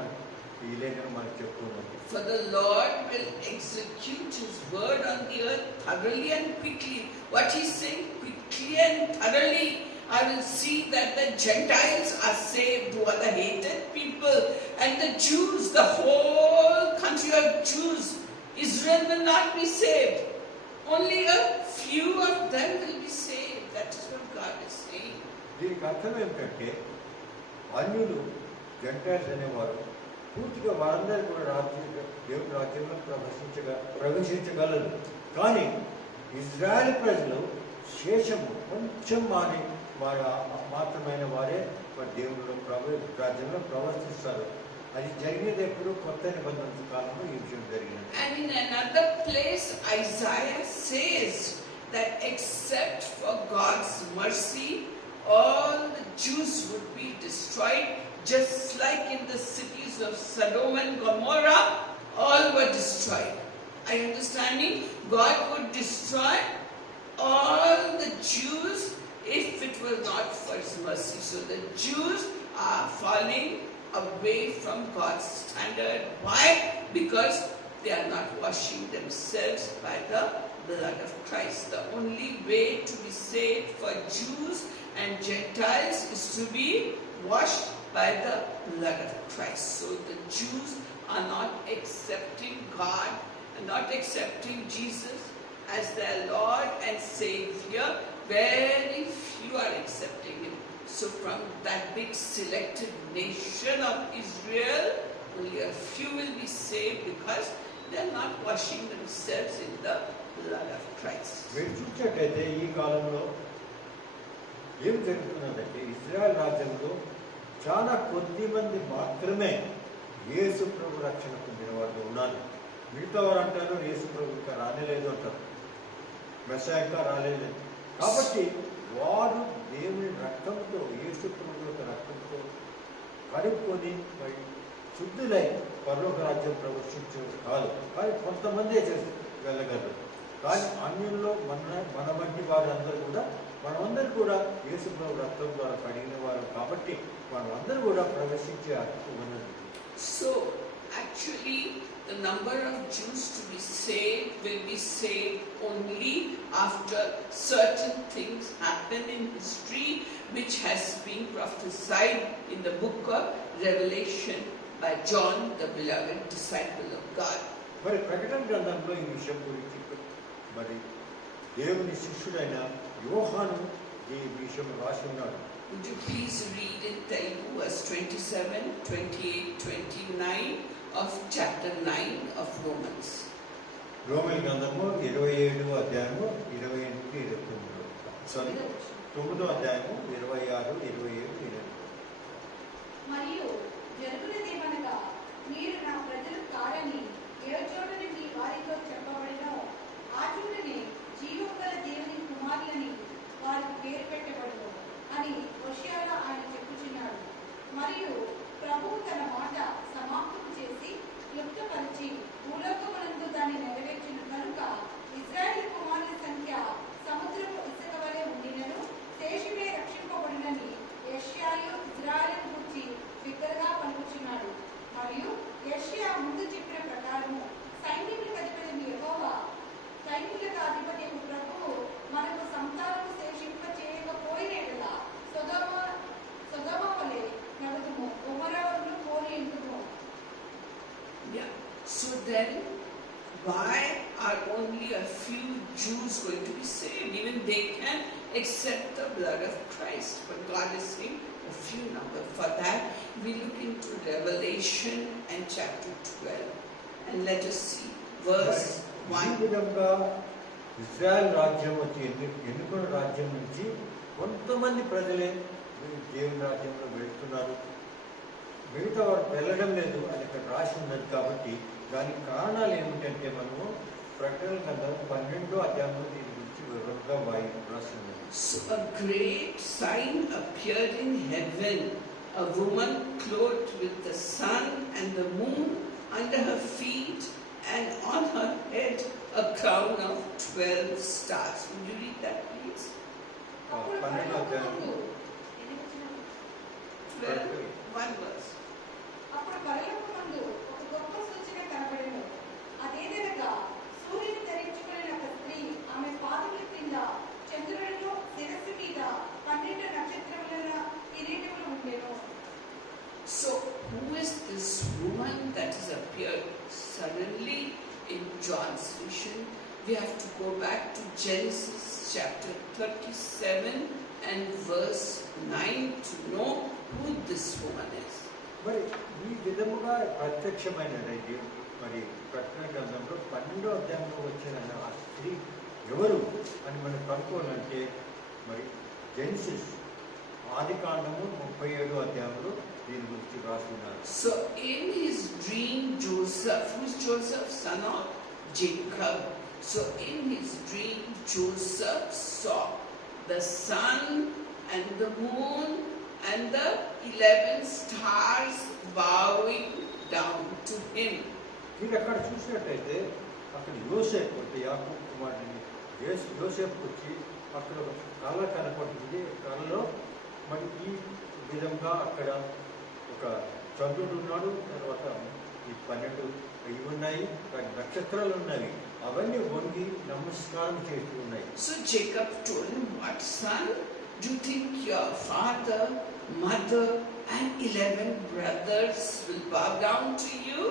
ఈ లేఖనం మనకు చెప్తున్నది. For the Lord will execute His word on the earth thoroughly and quickly. What He's saying, quickly and thoroughly, I will see that the Gentiles are saved, who are the hated people, and the Jews, the whole country of Jews, Israel will not be saved. Only a few of them will be saved. That is what God is saying. దీనికి అర్థం ఏమిటంటే అన్యులు Gentiles అనేవారు పూర్తిగా వారందరూ కూడా దేవుడి రాజ్యంలో ప్రవేశించగలరు. కానీ ఇజ్రాయెల్ ప్రజలు శేషము కొంచెం మాత్రమైన వారే దేవుడిలో రాజ్యంలో ప్రవర్తిస్తారు. అది జరిగేది ఎప్పుడు కొత్త నిబంధన కాలంలో ఈ విషయం జరిగింది. And in another place Isaiah says that except for God's mercy all the Jews would be destroyed, just like in the cities of Sodom and Gomorrah all were destroyed. Are you understanding? God would destroy all the Jews if it were not for His mercy. So the Jews are falling away from God's standard. Why? Because they are not washing themselves by the blood of Christ. The only way to be saved for Jews and Gentiles is to be washed by the blood of Christ. So the Jews are not accepting God and not accepting Jesus as their Lord and Savior. Very few are accepting Him. So from that big selected nation of Israel, only a few will be saved because they are not washing themselves in the blood of Christ. మీరు చూసినట్లయితే ఈ కాలంలో ఏం జరుగుతున్నదంటే Israel రాజ్యంలో చాలా కొద్ది మంది మాత్రమే యేసు ప్రభు రక్షణ పొందిన వాళ్ళు ఉన్నారు. మిగతా వారు అంటారు యేసు ప్రభు ఇంకా రానేలేదు అంటారు, మెస్సా ఇంకా రాలేదు. కాబట్టి వారు దేవుని రక్తంతో యేసు ప్రభు యొక్క రక్తంతో కడుక్కొని శుద్ధులై పరలోక రాజ్యం ప్రవేశించేది కాదు. కానీ కొంతమందే వెళ్ళగలరు. కానీ అన్యుల్లో మన వంటి వారందరూ కూడా మనమందరూ కూడా యేసు ప్రభు రక్తం ద్వారా కడిగిన వారు కాబట్టి మనమందరూ కూడా ప్రవేశించే హక్కు ఉన్నది. So actually the number of Jews to be saved will be saved only after certain things happen in history which has been prophesied in the book of Revelation by John, the beloved disciple of God. మరి ప్రకటన గ్రంథంలో ఈ విషయం గురించి మరి దేవుని శిష్యుడైన యోహాను ఈ విషయం రాసి ఉన్నాడు. Would you please read in Telugu verse 27, 28, 29 of chapter 9 of Romans. Roman గ్రంథము 27వ అధ్యాయము 28 నుండి 29. 9వ అధ్యాయము 26, 27, 28. మరియు జరుగునదేమనగా మీరు నా ప్రజలు కారని ఏ చోట నుండి వారితో చెప్పబడినో ఆ చోటనే జీవగల దేవుని కుమారులని వారికి పేరు పెట్టబడును అని హోషేయలో ఆయన చెప్పుచున్నాడు. మరియు ప్రభువు తన మాట సమాప్తం చేసి క్లుప్తపరిచి భూలోకమునందు దాన్ని నెరవేర్చిన కనుక ఇశ్రాయేలు కుమారుల సంఖ్య సముద్రపు ఇసుక వలె ఉండినను శేషమే రక్షింపబడినని యెషయాయు ఇశ్రాయేలును గూర్చి బిగ్గరగా పలుకుచున్నాడు. మరియు యెషయా ముందు చెప్పిన ప్రకారము సైన్యములకు అధిపతి యెహోవా, సైన్యులకు అధిపతి ప్రభువు మనకు సంతానము శేషింపచేయకపోయినట్లా సొదొమ వలె నడుదుము, గొమొర్రాను పోలి ఉండుము. Yeah. So then, why are only a few Jews going to be saved? Even they can accept the blood of Christ. But God is saying a few number. For that, we look into Revelation and chapter 12. And let us see verse 1. విధంగా Israel రాజ్యం వచ్చి ఎన్నుకున్న రాజ్యం నుంచి కొంతమంది ప్రజలే దేవుని రాజ్యంలో వెళ్తున్నారు, మిగతా వారు వెళ్ళడం లేదు అని ఇక్కడ రాసి ఉన్నది. కాబట్టి దానికి కారణాలు ఏమిటంటే మనము ప్రకటన గ్రంథం 12వ అధ్యాయంలో దీని గురించి గురించి వివరంగా రాస్తున్నది. So a great sign appeared in heaven, a woman clothed with the sun and the moon under her feet, and on her head a crown of 12 stars. Would you read that, please? అప్పుడు 12వ అధ్యాయం 12, one verse. అప్పుడు పరలోకమందు ఒక గొప్ప సూచన కనబడెను. అదేదనగా సూర్యుని ధరించుకుని ఒక స్త్రీ ఆమె పాదముల కింద చంద్రుడిలో శిరస్సు మీద 12 నక్షత్రముల కిరీటములు ఉండెను. So, who is this woman that has appeared suddenly in John's vision? We have to go back to Genesis chapter 37 and verse 9 to know who this woman is. మరి ఈ విధముగా ప్రత్యక్షమైనది మరి ప్రకటన గ్రంథంలో 12వ అధ్యాయంలో వచ్చిన ఆ స్త్రీ ఎవరు అని మనం కనుక్కోవాలంటే మరి జెనిసిస్ ఆది కాండము 37వ అధ్యాయంలో దీని గురించి రాస్తున్నారు. So, in his dream, Joseph, who is Joseph, son of Jacob. So, in his dream, Joseph saw the sun and the moon and the 11 stars bowing down to him. మీరు అక్కడ చూసినట్టయితే అక్కడ యోసేపు అంటే యాకోబు కుమారుడిని యోసేపు వచ్చి అక్కడ ఒక కళ కనపడుతుంది. కళలో మరి ఈ విధంగా అక్కడ ఒక చంద్రుడు ఉన్నాడు, తర్వాత ఈ 12 ఇవి ఉన్నాయి, నక్షత్రాలు ఉన్నవి, అవన్నీ వంగి నమస్కారం చేస్తూ ఉన్నాయి. So Jacob told him, "What son? Do you think your father, mother, and 11 brothers will bow down to you?"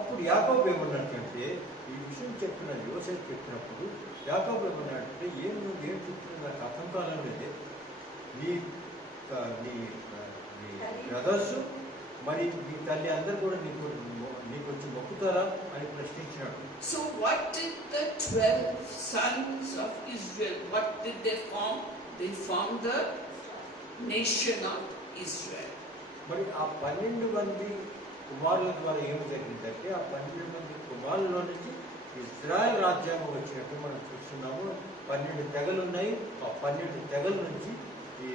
అప్పుడు యాకోబు ఏమన్నట్లంటే ఈ విషయం చెప్పిన యోసేపు చెప్పినప్పుడు యాకోబు ఏమన్నట్టే ఏం చెప్తున్నా నాకు అర్థం కాలేదు. నీ బ్రదర్స్ మరి మీ తల్లి అందరూ కూడా నీకు వచ్చి మొక్కుతారా అని ప్రశ్నించినట్టు. So what did the 12 sons of Israel, what did they form? They formed the nation of Israel. మరి ఆ 12 మంది కుమారుల ద్వారా ఏమి జరిగిందంటే ఆ 12 మంది కుమారుల నుంచి ఇజ్రాయెల్ రాజ్యాంగం వచ్చినట్టు మనం చూస్తున్నాము. 12 తెగలు ఉన్నాయి. ఆ 12 తెగల నుంచి ఈ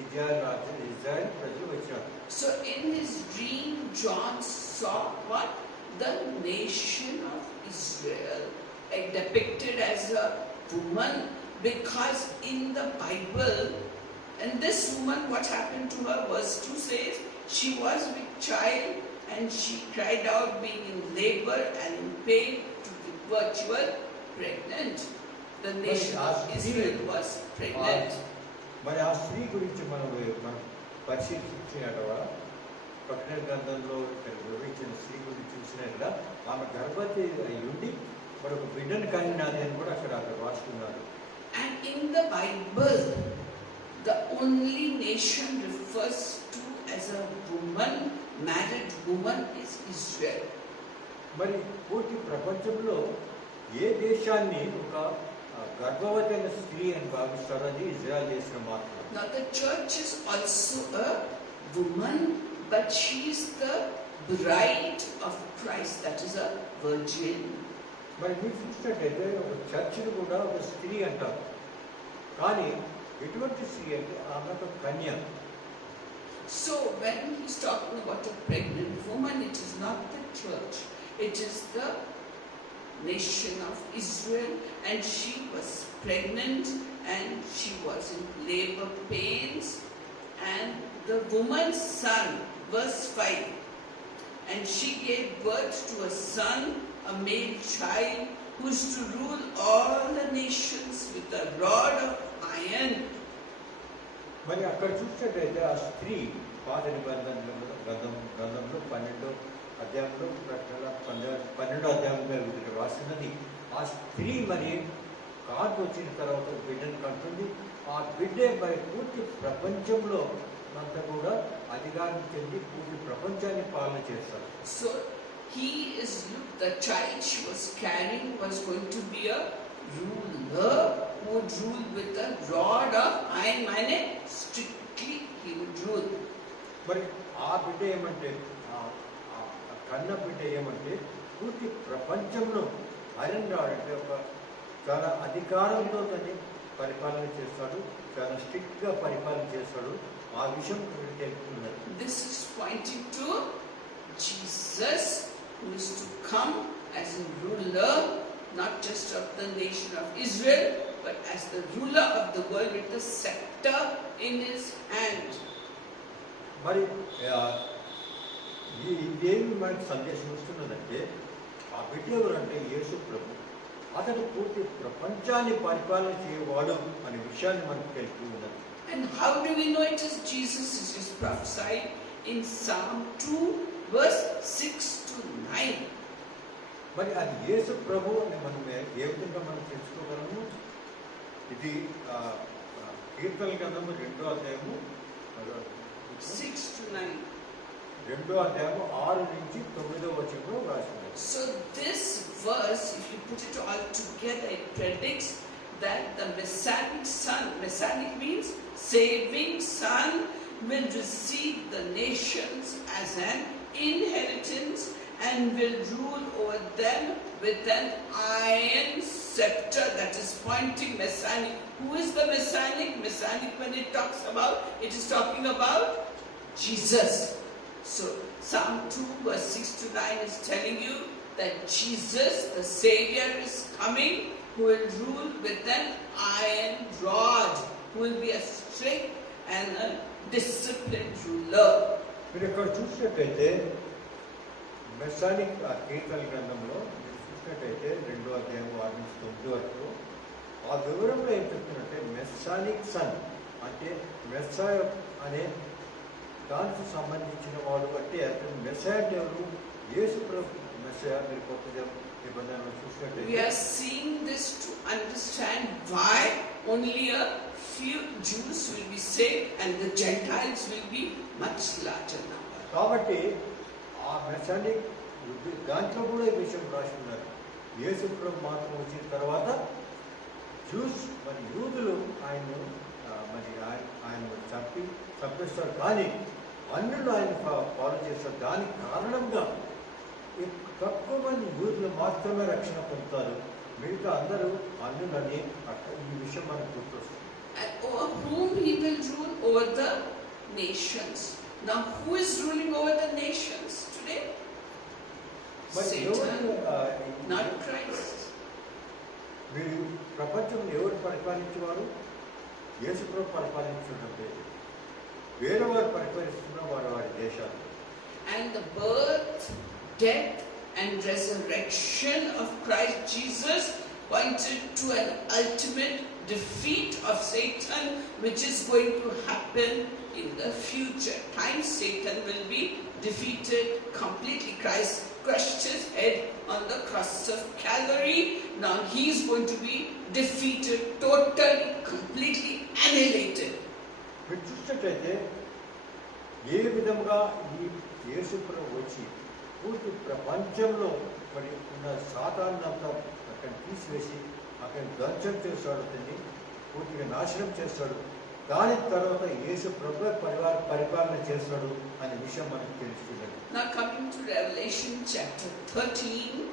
ఇజ్రాయెల్ ప్రజలు వచ్చారు. So in his dream, John saw what? The nation of Israel, depicted as a woman, because in the Bible, and this woman, what happened to her, verse 2 says, she was with child and she cried out being in labor and in pain to be virtual pregnant. The nation of Israel was pregnant. మరి ఆ స్త్రీ గురించి మనం పరిశీలించినట్టుగా ప్రకటన గ్రంథంలో వివరించిన స్త్రీ గురించి చూసినట్టుగా ఆమె గర్భవతి అయి ఉండి మరి ఒక బిడ్డను కనినాది అని కూడా అక్కడ రాస్తున్నారు. And in the Bible, the only nation refers to as a woman, married woman, is Israel. మరి పూర్తి ప్రపంచంలో ఏ దేశాన్ని ఒక గర్భవతి అయిన స్త్రీ అని భావిస్తారో అది ఇజ్రాయెల్ దేశం మాత్రం. Now the church is also a woman, but she is the bride of Christ, that is a virgin. మరి మీరు చూసినట్టయితే ఒక చర్చిని కూడా ఒక స్త్రీ అంటారు. కానీ ఎటువంటి స్త్రీ అంటే ఆమె ఒక కన్య. So when he's talking about a pregnant woman, it is not the church, it is the nation of Israel, and she was pregnant and she was in labor pains, and the woman's son, verse 5, and she gave birth to a son, a male child, who is to rule all the nations with a rod of iron. మరి అక్కడ చూసినట్టయితే ఆ స్త్రీ పాత నిబంధనలో గ్రంథంలో 12వ అధ్యాయంలో 12వ అధ్యాయంలో రాసినది. ఆ స్త్రీ మరి కాన్పు వచ్చిన తర్వాత బిడ్డను కంటుంది. ఆ బిడ్డే మరి పూర్తి ప్రపంచంలో అంతా కూడా అధికారం చెంది పూర్తి ప్రపంచాన్ని పాలన చేస్తారు. So he is, the child she was carrying was going to be a ruler who would rule with a rod of iron. Strictly he would rule. మరి ఆ బిడ్డ ఏమంటే కన్న బిడ్డ ఏమంటే పూర్తి ప్రపంచంలో ఐరన్ రాడ్ అంటే ఒక చాలా అధికారంతో పరిపాలన చేస్తాడు, చాలా స్ట్రిక్ట్గా పరిపాలన చేస్తాడు. ఆ విషయం ఇక్కడ తెలుపుతున్నది. This is pointing to Jesus, who is to come as a ruler, not just of the nation of Israel, but as the ruler of the world with the scepter in his hand. మరి ఇదేమి మనకి సందేశం ఇస్తున్నదంటే, ఆ బిడ్డ ఎవరంటే యేసు ప్రభు. అతడు పూర్తి ప్రపంచాన్ని పరిపాలన చేయవాడు అనే విషయాన్ని మనకు తెలుపుతూ ఉన్నది. And how do we know it is Jesus? It is prophesied in Psalm 2 verse 6 to 9. మరి అది యేసు ప్రభు అని మనం ఏ విధంగా మనం తెలుసుకోగలము? ఇది కీర్తన గ్రంథము 2వ అధ్యాయము 6 to 9. 2వ అధ్యాయము 6 నుంచి 9వ వచనంలో రాసి ఉన్నది. So this verse, if you put it all together, it predicts that the Messianic Son, Messianic means saving Son, will receive the nations as an inheritance and will rule over them with an iron scepter. That is pointing Messianic. Who is the Messianic? Messianic, when it talks about, it is talking about Jesus. So Psalm 2 verse 6 to 9 is telling you that Jesus, the Savior, is coming, who will rule with an iron rod, who will be a strict and a disciplined ruler. మీరు ఇక్కడ చూసినట్టయితే మెస్సానిక్ కీర్తన గ్రంథంలో మీరు చూసినట్టయితే 2వ అధ్యాయం 6 నుంచి 9 వరకు ఆ వివరంలో ఏం చెప్తున్నట్టే, మెస్సానిక్ సన్ అంటే మెస్సాయ అనే దానికి సంబంధించిన వాడు. అంటే అతను మెస్సాయ అంటే ఎవరు? యేసు ప్రభు మెస్సాయ. మీరు కొత్త నిబంధనలో We చూసినట్టయితే are seeing this to understand why only a few Jews will be saved and the Gentiles will be much larger number. కాబట్టి ఆ మెస్సానిక్ దాంట్లో కూడా ఈ విషయం రాసి ఉన్నారు. యేసు ప్రభు మాత్రం వచ్చిన తర్వాత జూస్ మరి యూదులు ఆయన్ను ఆయన చంపేస్తారు, కానీ అన్యులు ఆయన ఫాలో చేస్తారు. దానికి కారణంగా తక్కువ మంది యూదులు మాత్రమే రక్షణ పొందుతారు, మిగతా అందరూ అన్యులని ఈ విషయం మనకు గుర్తొస్తుంది. And over whom he will rule over the nations. Now who is ruling over the nations today? మరి Satan, not Christ. మీరు ప్రపంచంలో ఎవరు పరిపాలించేవారు? యేసు ప్రభు పరిపాలించడం లేదు, వేరే వారు పరిపాలిస్తున్న వారి దేశాలు. And the birth, death and resurrection of Christ Jesus pointed to an ultimate defeat of Satan, which is going to happen in the future. Time Satan will be defeated completely. Christ crushed his head on the cross of Calvary. Now he is going to be defeated, totally, completely annihilated. మీరు చూసినట్లయితే ఏ విధంగా ఈ యేసు ప్రభు వచ్చి పూర్తి ప్రపంచంలో మరి ఉన్న సాతాన్నంతా అక్కడ తీసివేసి అక్కడ ధ్వంసం చేస్తాడు, అతన్ని పూర్తిగా నాశనం చేస్తాడు. దాని తర్వాత యేసు ప్రభు పరిపాలన చేస్తాడు అనే విషయం మనకు తెలుస్తున్నది. Now coming to Revelation chapter 13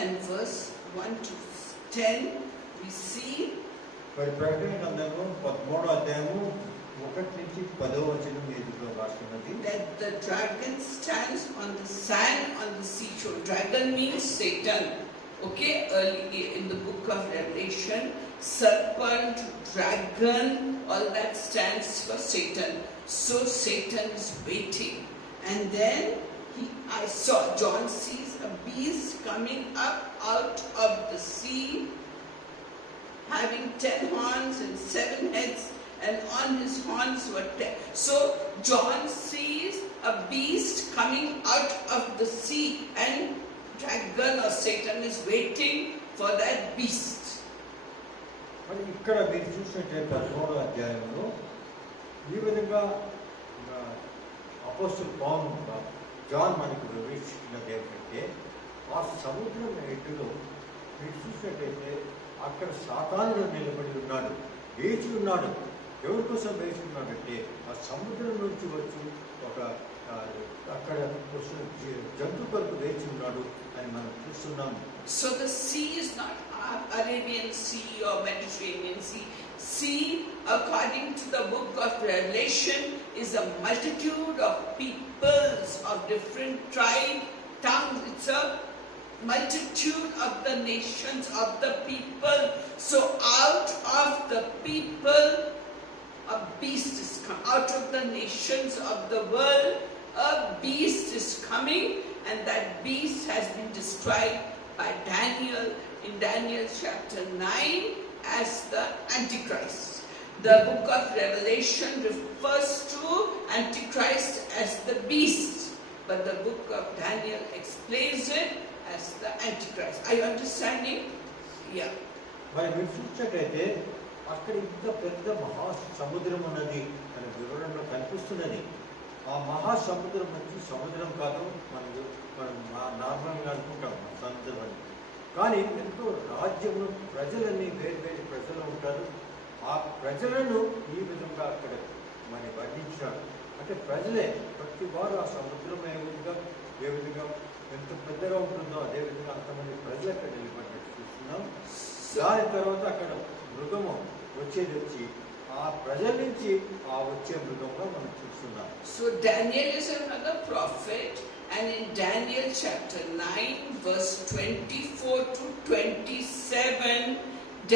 and verse 1 to 10, we see మరి ప్రకటన గ్రంథము 13వ అధ్యాయము 1 నుంచి 10వ వచనం ఎదురుగా రాస్తున్నది. that the dragon stands on the sand on the seashore. Dragon means Satan. Okay, early in the book of Revelation, serpent, dragon, all that stands for Satan. So Satan is waiting. And then John sees a beast coming up out of the sea, having 10 horns and 7 heads, and on his horns were 10. So John sees a beast coming out of the sea, and dragon or Satan is waiting for that beast. మరి ఇక్కడ మీరు చూసినట్టే 13వ అధ్యాయంలో ఈ విధంగా అపోస్తలుడు పౌలు John మనకు వివరించినది ఏమిటంటే, ఆ సముద్రం ఎట్టులో మీరు చూసినట్టయితే అక్కడ సాతానుడు నిలబడి ఉన్నాడు, వేచి ఉన్నాడు. ఎవరి కోసం వేచి ఉన్నాడంటే ఆ సముద్రం నుంచి వచ్చి ఒక అక్కడ జంతు కొరకు వేచి ఉన్నాడు అని మనం చూస్తున్నాము. So the sea is not Arabian Sea or Mediterranean Sea. Sea, according to the book of Revelation, is a multitude of peoples of different tribe, tongues. It's a multitude of the nations of the people. So out of the people, a beast is come. Out of the nations of the world, a beast is coming, and that beast has been described by Daniel in Daniel chapter 9 as the Antichrist. The book of Revelation refers to Antichrist as the beast, but the book of Daniel explains it as the Antichrist. Are you understanding? Yeah. మరి మీరు చూసినట్లయితే అక్కడ ఇంత పెద్ద మహాసముద్రం ఉన్నది అనే వివరణలో కనిపిస్తున్నది. ఆ మహాసముద్రం వచ్చి సముద్రం కాదు, మనం నార్మల్గా అనుకుంటాం సముద్రం అని. కానీ ఎంతో రాజ్యము, ప్రజలన్నీ వేరు ప్రజలు ఉంటారు. ఆ ప్రజలను ఈ విధంగా అక్కడ మరి వర్ణించారు. అంటే ప్రజలే ప్రతి వారు ఆ సముద్రం ఏ విధంగా ఎంత పెద్దగా ఉంటుందో అదేవిధంగా అంతమంది ప్రజలు అక్కడ నిలబడినట్టు చూస్తున్నాం. దాని తర్వాత అక్కడ మృగము వచ్చి ఆ ప్రజల నుంచి ఆ వచ్చే మృగంగా మనం చూస్తున్నాం. So Daniel is another prophet, and in Daniel chapter 9 verse 24 to 27,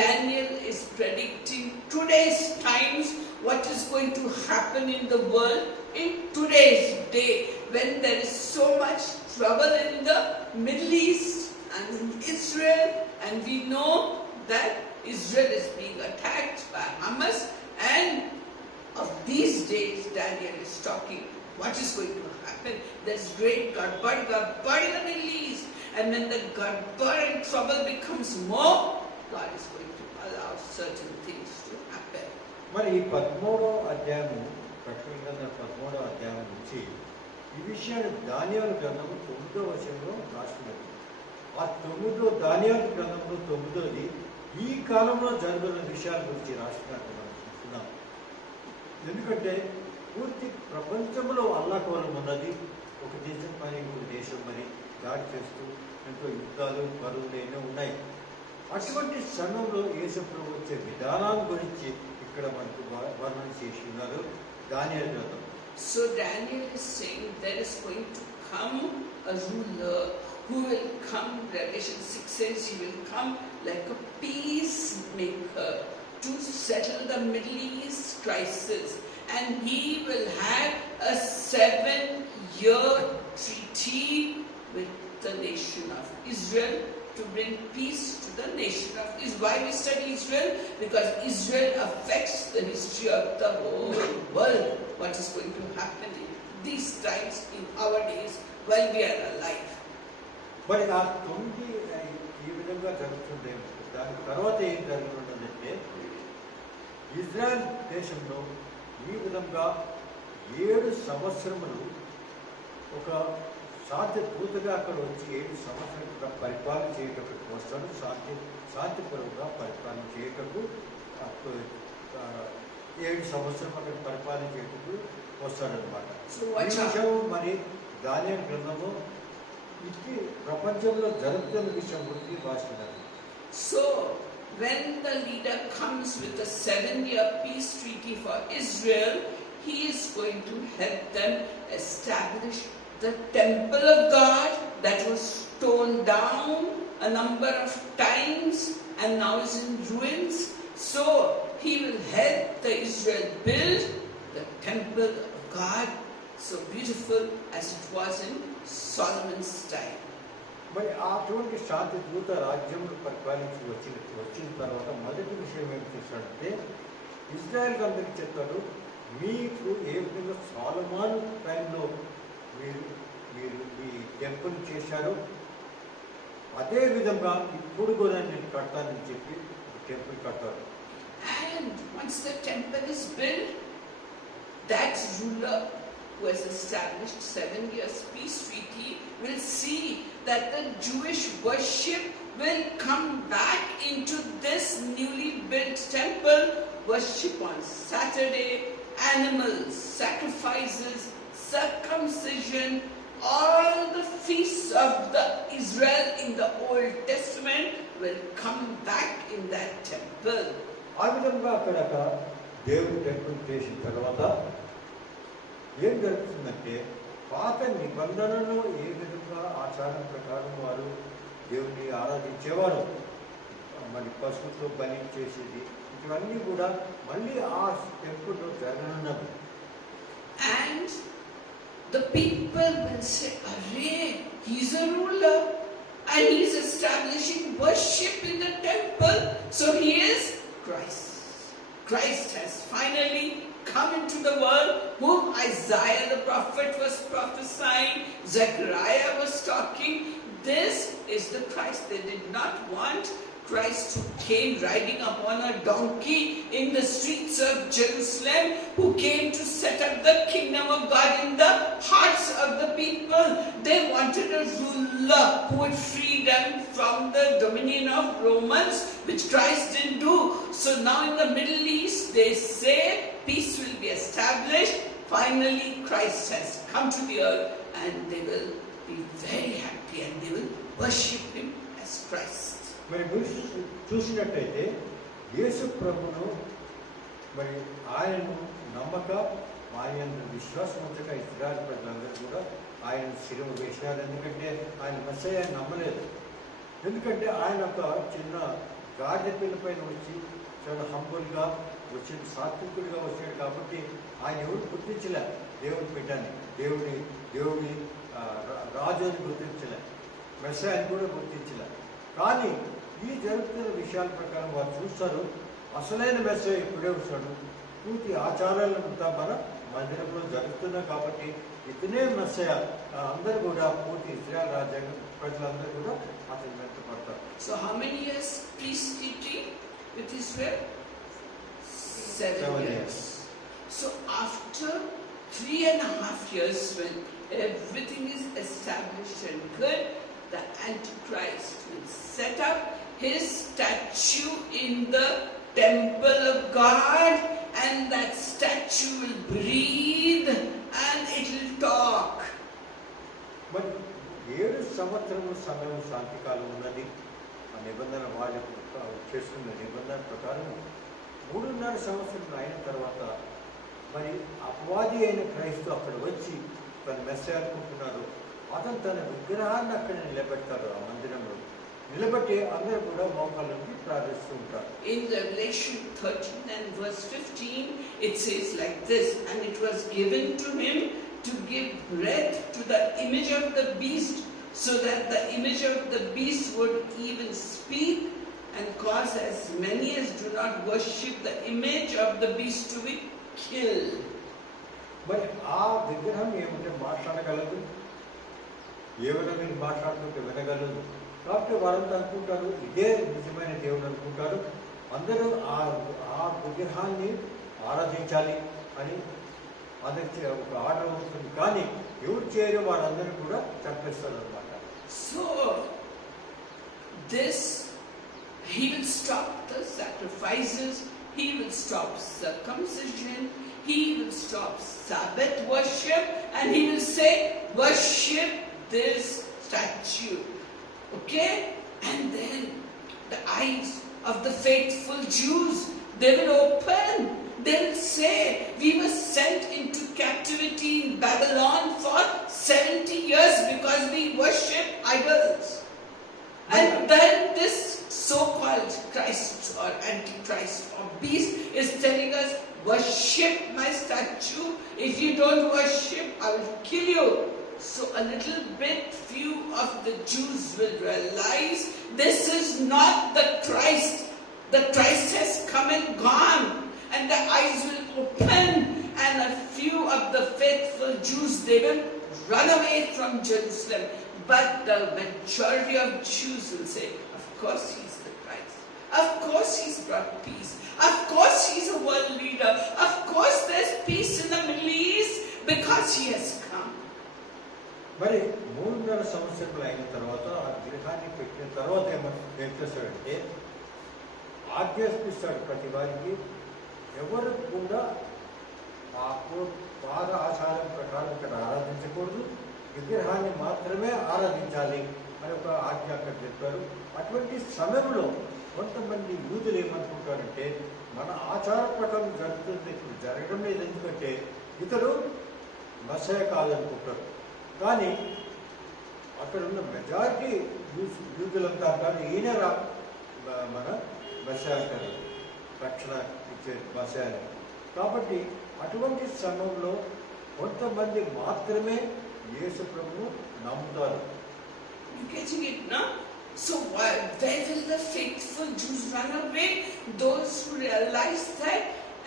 Daniel is predicting today's times, what is going to happen in the world in today's day, when there is so much trouble in the Middle East and in Israel, and we know that Israel is being attacked by Hamas, and of these days Daniel is talking what is going to happen. There's great gadbad in the Middle East, and when the gadbad and trouble becomes more, God is going to allow certain things to happen. మరి ఈ 13వ అధ్యాయము, ప్రకటన గ్రంథం 13వ అధ్యాయం నుంచి ఈ విషయాన్ని దానియేలు గ్రంథము 9వ వచనంలో రాస్తున్నది. ఆ 9వ దానియేలు గ్రంథంలో 9వది ఈ కాలంలో జరుగుతున్న విషయాల గురించి రాస్తున్నట్టు మనం చూస్తున్నాం. ఎందుకంటే పూర్తి ప్రపంచంలో అల్లాకోలం ఉన్నది. ఒక దేశం మరి ఇంకొక దేశం మరి దాడి చేస్తూ ఎంతో యుద్ధాలు, కరువులు ఎన్నో ఉన్నాయి. అటువంటి సమయంలో యేసు ప్రభు వచ్చే విధానాల గురించి ఇక్కడ మనకు వర్ణన చేసి ఉన్నారు దానియేలు గ్రంథం. So Daniel is saying there is going to come a ruler who will come, Revelation 6 says he will come like a peacemaker to settle the Middle East crisis, and he will have a 7-year treaty with the nation of Israel to bring peace to the nation of Israel. Why we study Israel? Because Israel affects the history of the whole world. What is going to happen in these times, in our days, while we are alive. మరి ఆ 9 ఈ విధంగా జరుగుతుంది. దాని తర్వాత ఏం జరుగుతుందంటే Israel దేశంలో ఈ విధంగా 7 సంవత్సరములు ఒక శాంతి దూతగా అక్కడ వచ్చి 7 సంవత్సరాలు పరిపాలన చేయటకు వస్తాడు. శాంతిపరంగా పరిపాలన చేయటకు 7 సంవత్సరం అక్కడ పరిపాలన చేయటకు వస్తాడనమాట. ఈ విషయం మరి దానియేలు గ్రంథము ఇది ప్రపంచంలో జరుగుతున్న విషయం గురించి రాస్తున్నారు. So when the leader comes with a 7-year peace treaty for Israel, he is going to help them establish the temple of God that was torn down a number of times and now is in ruins. So he will help the Israel build the temple of God, so beautiful as it was in Solomon's time. మరి అటువంటి శాంతి దూత రాజ్యంలో పరిపాలించి వచ్చిన తర్వాత మొదటి విషయం ఏం చేస్తాడంటే ఇజ్రాయెల్ అందరికి చెప్తాడు, మీకు ఏ విధంగా సొలొమోను టైంలో మీరు ఈ టెంపుల్ చేశారు అదే విధంగా ఇప్పుడు కూడా నేను కడతానని చెప్పి టెంపుల్ కట్టారు. And once the temple is built, that ruler who has established 7 years peace treaty will see that the Jewish worship will come back into this newly built temple. Worship on Saturday, animals, sacrifices, circumcision, all the feasts of the Israel in the Old Testament will come back in that temple. ఆ విధంగా అక్కడ దేవుడు temple చేసిన తర్వాత ఏం జరుగుతుందంటే పాత నిబంధనలో ఏ విధంగా ఆచారం ప్రకారం వారు దేవుని ఆరాధించేవారు, మరి పశువుతో బలి చేసేది, ఇవన్నీ కూడా మళ్ళీ ఆ టెంపుల్లో జరగనున్నది. And the people will say, "Arey, he's a ruler and he's establishing worship in the temple. So he is Christ. Christ has finally come into the world, whom Isaiah the prophet was prophesying, Zechariah was talking. This is the Christ they did not want. Christ who came riding upon a donkey in the streets of Jerusalem, who came to set up the kingdom of God in the hearts of the people. They wanted a ruler who would free them from the dominion of Romans, which Christ didn't do. So now in the Middle East, they say peace will be established. Finally, Christ has come to the earth, and they will be very happy and they will worship him as Christ. మరి మీరు చూసినట్టయితే యేసు ప్రభును మరి ఆయనను నమ్మక, ఆయన విశ్వాసం ఉంచక Israel ప్రజలందరూ కూడా ఆయన శిలువ వేసినారు. ఎందుకంటే ఆయన మెస్సయ్యను నమ్మలేదు. ఎందుకంటే ఆయన ఒక చిన్న గాడిద పిల్ల పైన వచ్చి చాలా హంబుల్గా వచ్చిన సాత్వికుడిగా వచ్చాడు కాబట్టి ఆయన ఎవరు గుర్తించలే దేవుని బిడ్డని, దేవుని రాజు అని గుర్తించలే, మెస్సయ్యని కూడా గుర్తించలే. కానీ ఈ జరుగుతున్న విషయాల ప్రకారం వారు చూస్తారు, అసలైన మెస్సయ్య ఇప్పుడే వస్తాడు, పూర్తి ఆచారాలంతా మన మందిరంలో జరుగుతున్నాయి కాబట్టి ఇతనే మెస్సయ్య. అందరూ కూడా పూర్తి ఇజ్రాయెల్ రాజ్యాంగం ప్రజలందరూ కూడా అతని వెంట పడతారు. So how many years priesthood with Israel? 7 years. So after 3.5 years, when everything is established and good, the Antichrist will set up his statue in the temple of God, and that statue will breathe and it will talk. మరి 7 సంవత్సరముల సమయం శాంతికాలం ఉన్నది. ఆ నిబంధన వాళ్ళు చేసుకున్న నిబంధన ప్రకారం 3.5 సంవత్సరం అయిన తర్వాత మరి అపవాది అయిన క్రైస్తవు అక్కడ వచ్చి తన మెస్సయ్య అనుకుంటున్నారు. అతను తన విగ్రహాన్ని అక్కడ నిలబెడతారు. ఆ మందిరంలో నిలబెట్టి అందరూ కూడా మోకాళ్ళ నుండి ప్రార్థిస్తూ ఉంటారు. In Revelation 13 and verse 15 it says like this, "And it was given to him to give breath to the image of the beast, so that the image of the beast would even speak and cause as many as do not worship the image of the beast to be killed." మరి ఆ విగ్రహం ఏమంటే మాట్లాడగలదు, ఏమైనా మీరు మాట్లాడుతుంటే వినగలదు. కాబట్టి వారంతా అనుకుంటారు ఇదే నిజమైన దేవుడు అనుకుంటారు. అందరూ ఆ విగ్రహాన్ని ఆరాధించాలి అని అందరికి ఒక ఆర్డర్ ఉంటుంది. కానీ ఎవరు చేయరు వారందరూ కూడా చంపేస్తారు అనమాట. So this, he will stop the sacrifices, he will stop circumcision, he will stop Sabbath worship, and he will say, "Worship this statue." Okay? And then the eyes of the faithful Jews, they will open. They will say, "We were sent into captivity in Babylon for 70 years because we worship idols." And then this so-called Christ or Antichrist or beast is telling us, "Worship my statue. If you don't worship, I will kill you." So a little bit few of the Jews will realize this is not the Christ. The Christ has come and gone, and the eyes will open, and a few of the faithful Jews, they will run away from Jerusalem. But the majority of Jews will say, "Of course he's the Christ. Of course he's brought peace. Of course he's a world leader. Of course there's peace in the Middle East because he has come." మరి 3.5 సంవత్సరాలు అయిన తర్వాత ఆ విగ్రహాన్ని పెట్టిన తర్వాత ఏం చేస్తాడంటే ఆజ్ఞాపిస్తాడు ప్రతి వారికి ఎవరు కూడా ఆ పాత ఆచారం ప్రకారం ఇక్కడ ఆరాధించకూడదు, విగ్రహాన్ని మాత్రమే ఆరాధించాలి అని ఒక ఆజ్ఞ అక్కడ చెప్పారు. అటువంటి సమయంలో కొంతమంది యూదులు ఏమనుకుంటారంటే మన ఆచార ప్రకారం జరుగుతుంది, ఇప్పుడు జరగడం లేదు, ఎందుకంటే ఇతడు మసయ కాదనుకుంటారు. కానీ అక్కడ ఉన్న మెజారిటీ యూదులంతా కానీ ఈయన మన మసయ అంటారు, రక్షణ ఇచ్చే మసయ. కాబట్టి అటువంటి సమయంలో కొంతమంది మాత్రమే యేసు ప్రభువు నమ్ముతారు. You getting it now? So where will the faithful Jews run away? Those who realize that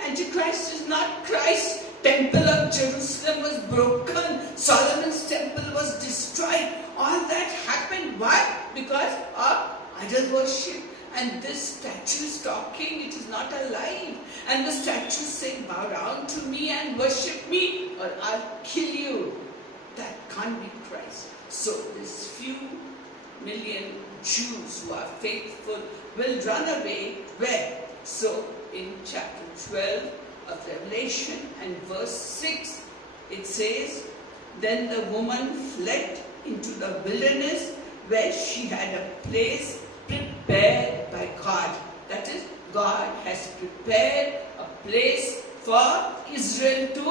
Antichrist is not Christ. Temple of Jerusalem was broken. Solomon's temple was destroyed. All that happened. Why? Because of idol worship. And this statue is talking, it is not alive. And the statue is saying, bow down to me and worship me or I'll kill you. That can't be Christ. So this few million Jews who are faithful will run away. Where? So in chapter 12 of Revelation and verse 6, it says, then the woman fled into the wilderness where she had a place prepared by God. That is, God has prepared a place for Israel to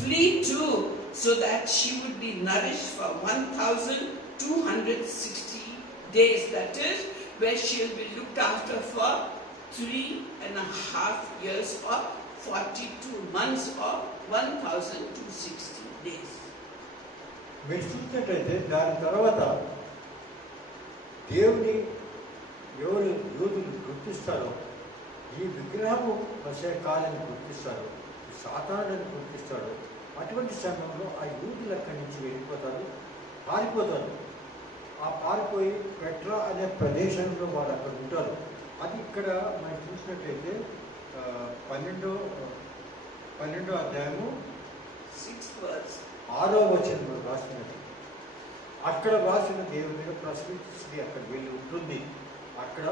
flee to, so that she would be nourished for 1260 days. That is, where she will be looked after for 3.5 years or 42 months or 1260 days. మీరు చూసినట్లయితే దాని తర్వాత దేవుని ఎవరు యూదులు గుర్తిస్తారో, ఈ విగ్రహము మసయ కాలని గుర్తిస్తారో, సాతానుని గుర్తిస్తారో, అటువంటి సమయంలో ఆ యూదులు అక్కడి నుంచి వెళ్ళిపోతారు, పారిపోతారు. ఆ పారిపోయి పెట్రా అనే ప్రదేశంలో వాళ్ళు అక్కడ ఉంటారు. అది ఇక్కడ మనం చూసినట్లయితే 12వ అధ్యాయము 6వ వచనంలో రాసినట్టు అక్కడ రాసిన దేవుని మీద ప్రశ్నిస్తుంది, అక్కడ వెళ్ళి ఉంటుంది, అక్కడ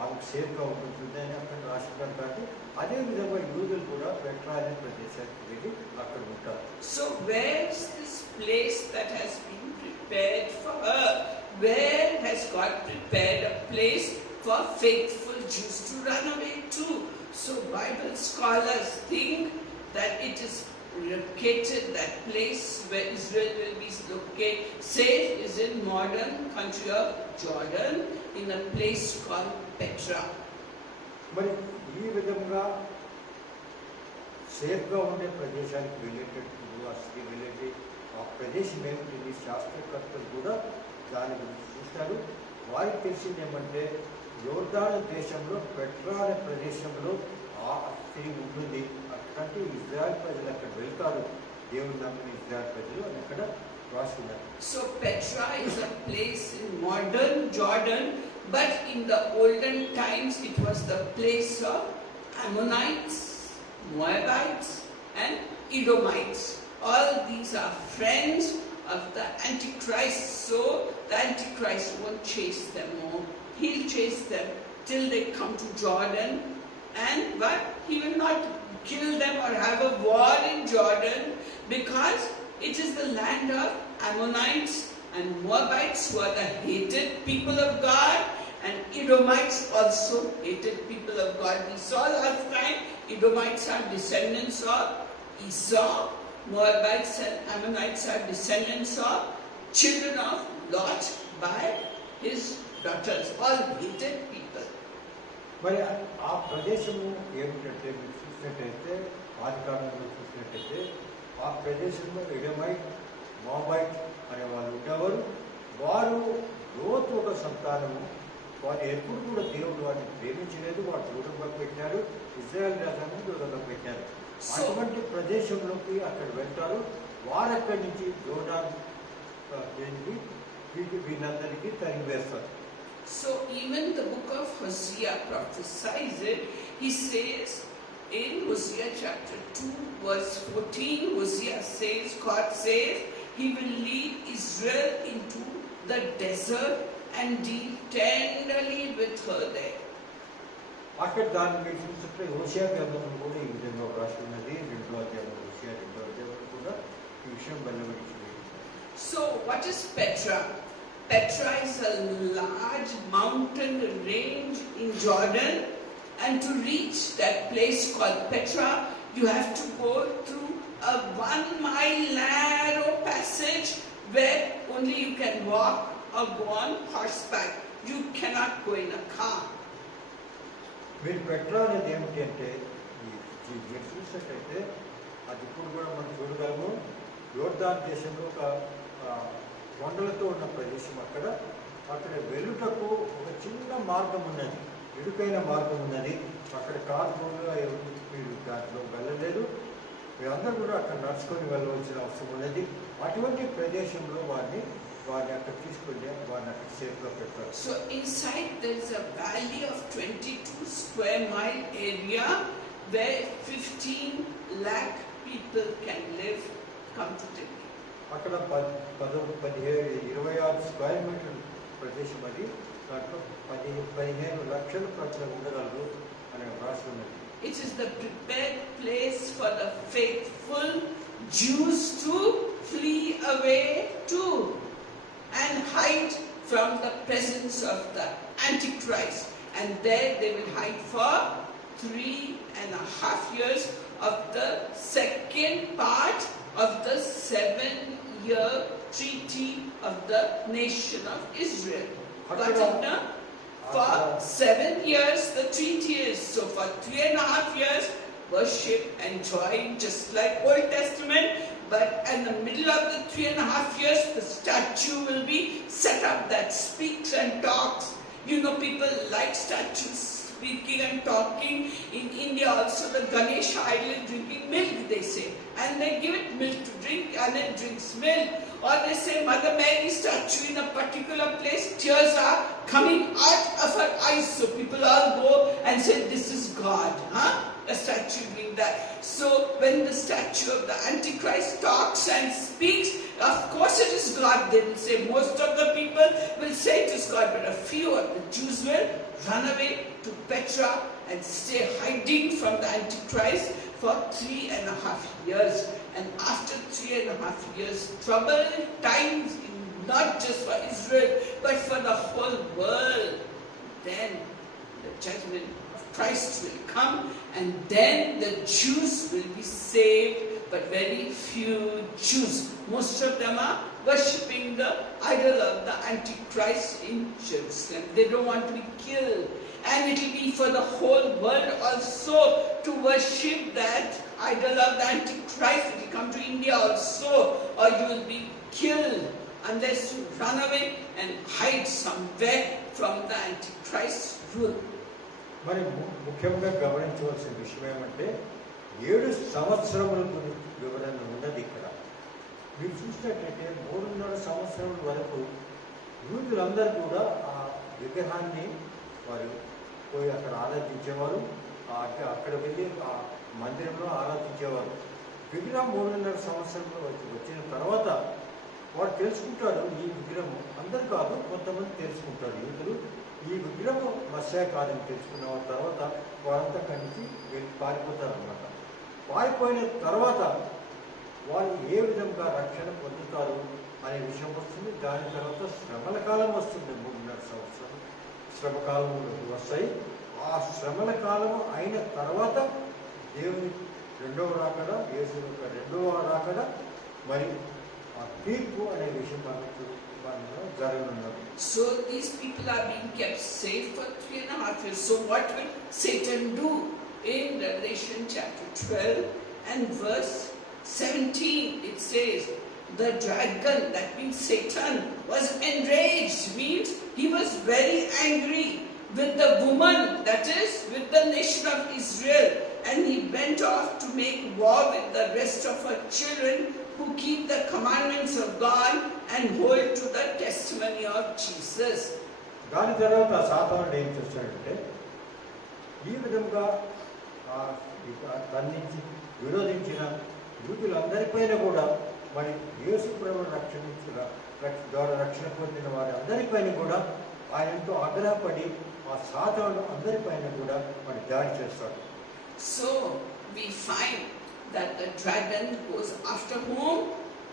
ఆమెకు సేఫ్గా ఉంటుంది అని అక్కడ రాసినారు. కాబట్టి అదే విధంగా యూదులు కూడా పెట్రా అనే ప్రదేశానికి వెళ్ళి అక్కడ ఉంటారు. So where is this place that has been prepared for her? Where has God prepared a place for faithful Jews to run away to? So Bible scholars think that it is located, that place where Israel will be located, safe, is in modern country of Jordan, in a place called Petra. మరి ఈ విధంగా సేఫ్గా ఉండే ప్రదేశానికి వెళ్ళేటట్టు ఆ స్త్రీ వెళ్ళేది ఆ ప్రదేశం ఏమిటి, శాస్త్రకర్తలు కూడా దాని గురించి చూస్తారు. వారికి తెలిసింది ఏమంటే యోర్దాను దేశంలో పెట్రా అనే ప్రదేశంలో ఆ స్త్రీ ఉంటుంది. అక్కడంటే ఇజ్రాయెల్ ప్రజలు అక్కడ వెళ్తారు, దేవుని నమ్మిన ఇజ్రాయెల్ ప్రజలు అని అక్కడ రాస్తున్నారు. So Petra is a place in modern Jordan, but in the olden times it was the place of Ammonites, Moabites and Edomites. All these are friends of the Antichrist, so the Antichrist won't chase them more. He'll chase them till they come to Jordan, but he will not kill them or have a war in Jordan, because it is the land of Ammonites and Moabites, who are the hated people of God, and Edomites also hated people of God. We saw last time Edomites are descendants of Esau, Moabites and Ammonites are descendants of children of Lot by his daughters, all hated people. మరి ఆ ప్రదేశము ఏమిటంటే మీరు చూసినట్టయితే ఆదికాండంలో చూసినట్టయితే ఆ ప్రదేశంలో ఎడమైట్, మోబైట్ అనే వాళ్ళు ఉండేవారు. వారు లోతు ఒక సంతానము. వారు ఎప్పుడు కూడా దేవుడు వారిని ప్రేమించలేదు, వారు దూరంగా పెట్టారు, ఇజ్రాయెల్ రాజ్యాన్ని దూరంగా పెట్టారు. అటువంటి ప్రదేశంలోకి అక్కడ వెళ్తారు. వారు అక్కడి నుంచి జోర్డాన్ వీళ్ళందరికీ తరిగివేస్తారు. So even the book of Hosea prophesies it. He says in Hosea chapter 2 verse 14, Hosea says, God says, He will lead Israel into the desert and deal tenderly with her there. అక్కడ దాన్ని మీరు చూస్తుంటే హోషేయ గ్రంథంలో కూడా ఈ విధంగా రాసి ఉన్నది. 2వ అధ్యాయంలో హోషేయ 2వ అధ్యాయంలో కూడా ఈ విషయం వెల్లడించింది. So, what is Petra? Petra is a large mountain range in Jordan, and to reach that place called Petra, you have to go through a 1-mile narrow passage where only you can walk or go on horseback. You cannot go in a car. మీరు Petra అనేది ఏమిటి అంటే మీరు చూసినట్టయితే అది ఇప్పుడు కూడా మనం చూడగలము. యోర్దాన్ దేశంలో ఒక కొండలతో ఉన్న ప్రదేశం. అక్కడ వెళ్ళుటకు ఒక చిన్న మార్గం ఉన్నది, ఇరుకైన మార్గం ఉన్నది. అక్కడ కార్లు మీరు దాంట్లో వెళ్ళలేదు. మీరందరూ కూడా అక్కడ నడుచుకొని వెళ్ళవలసిన అవసరం ఉన్నది. అటువంటి ప్రదేశంలో వారిని అక్కడ తీసుకెళ్ళి వారిని అక్కడ సేఫ్గా పెట్టారు. So inside there is a valley of 22 square mile area where 15 lakh people can live comfortably. అక్కడ 26 స్క్వేర్ మీటర్ ప్రదేశం అది. దాంట్లో 15 లక్షల ప్రజలు ఉండగలరు అనే రాసి ఉన్నది. It is the prepared place for the faithful Jews to flee away to and hide from the presence of the Antichrist. And there they will hide for 3.5 years of the second part of the 7-year treaty of the nation of Israel. Got it now? For 7 years the treaty is. So for 3.5 years, worship and joy just like Old Testament. But in the middle of the 3.5 years, the statue will be set up that speaks and talks. You know, people like statues speaking and talking. In India also, the Ganesha idol is drinking milk, they say. And they give it milk to drink, and it drinks milk. Or they say Mother Mary statue in a particular place, tears are coming out of her eyes. So people all go and say, this is God. A statue doing that. So when the statue of the Antichrist talks and speaks, of course it is God. They will say, most of the people will say it is God, but a few of the Jews will run away to Petra and stay hiding from the Antichrist for 3.5 years. And after 3.5 years, troubled times, not just for Israel, but for the whole world, then the judgment of Christ will come, and then the Jews will be saved, but very few Jews. Most of them are worshipping the idol of the Antichrist in Jerusalem. They don't want to be killed. And it will be for the whole world also to worship that idol of the Antichrist. It will come to India also, or you will be killed unless you run away and hide somewhere from the Antichrist rule. మరి ముఖ్యంగా గమనించవలసిన విషయం ఏమంటే 7 సంవత్సరముల గురించి వివరణ ఉన్నది ఇక్కడ. మీరు చూసినట్లయితే 3.5 సంవత్సరముల వరకు యూదులందరూ కూడా ఆ విగ్రహాన్ని వారు పోయి అక్కడ ఆరాధించేవారు. అక్కడ వెళ్ళి ఆ మందిరంలో ఆరాధించేవారు. విగ్రహం 3.5 సంవత్సరంలో వచ్చిన తర్వాత వారు తెలుసుకుంటారు, ఈ విగ్రహం అందరు కాదు కొంతమంది తెలుసుకుంటారు యూదులు, ఈ విగ్రహం మస్సా కాదని తెలుసుకున్న తర్వాత వారంతా కలిసి వెళ్ళి పారిపోతారన్నమాట. పారిపోయిన తర్వాత వారు ఏ విధంగా రక్షణ పొందుతారు అనే విషయం వస్తుంది. దాని తర్వాత శ్రమల కాలం వస్తుంది. 3.5 సంవత్సరం శ్రమకాలంలో వస్తాయి. ఆ శ్రమల కాలం అయిన తర్వాత దేవుని రెండవ రాకడ, యేసు యొక్క రెండవ రాకడ, మరి ఆ తీర్పు అనే విషయం మనకు జరగనున్నది. So these people are being kept safe for 3.5 years. So what will Satan do? In Revelation chapter 12 and verse 17, it says, the dragon, that means Satan, was enraged, means he was very angry with the woman, that is, with the nation of Israel, and he went off to make war with the rest of her children who keep the commandments of God and hold to the testimony of Jesus. దాని తర్వాత సాతానుడు ఏం చేస్తాడంటే ఈ విధంగా ఖండించి విరోధించిన యూదులందరిపైన కూడా మరి యేసు ప్రభువును ద్వారా రక్షణ పొందిన వారి అందరిపైన కూడా ఆయనతో ఆగ్రహపడి ఆ సాతానుడు అందరిపైన కూడా మరి దాడి చేస్తాడు. So we find that the dragon goes after whom?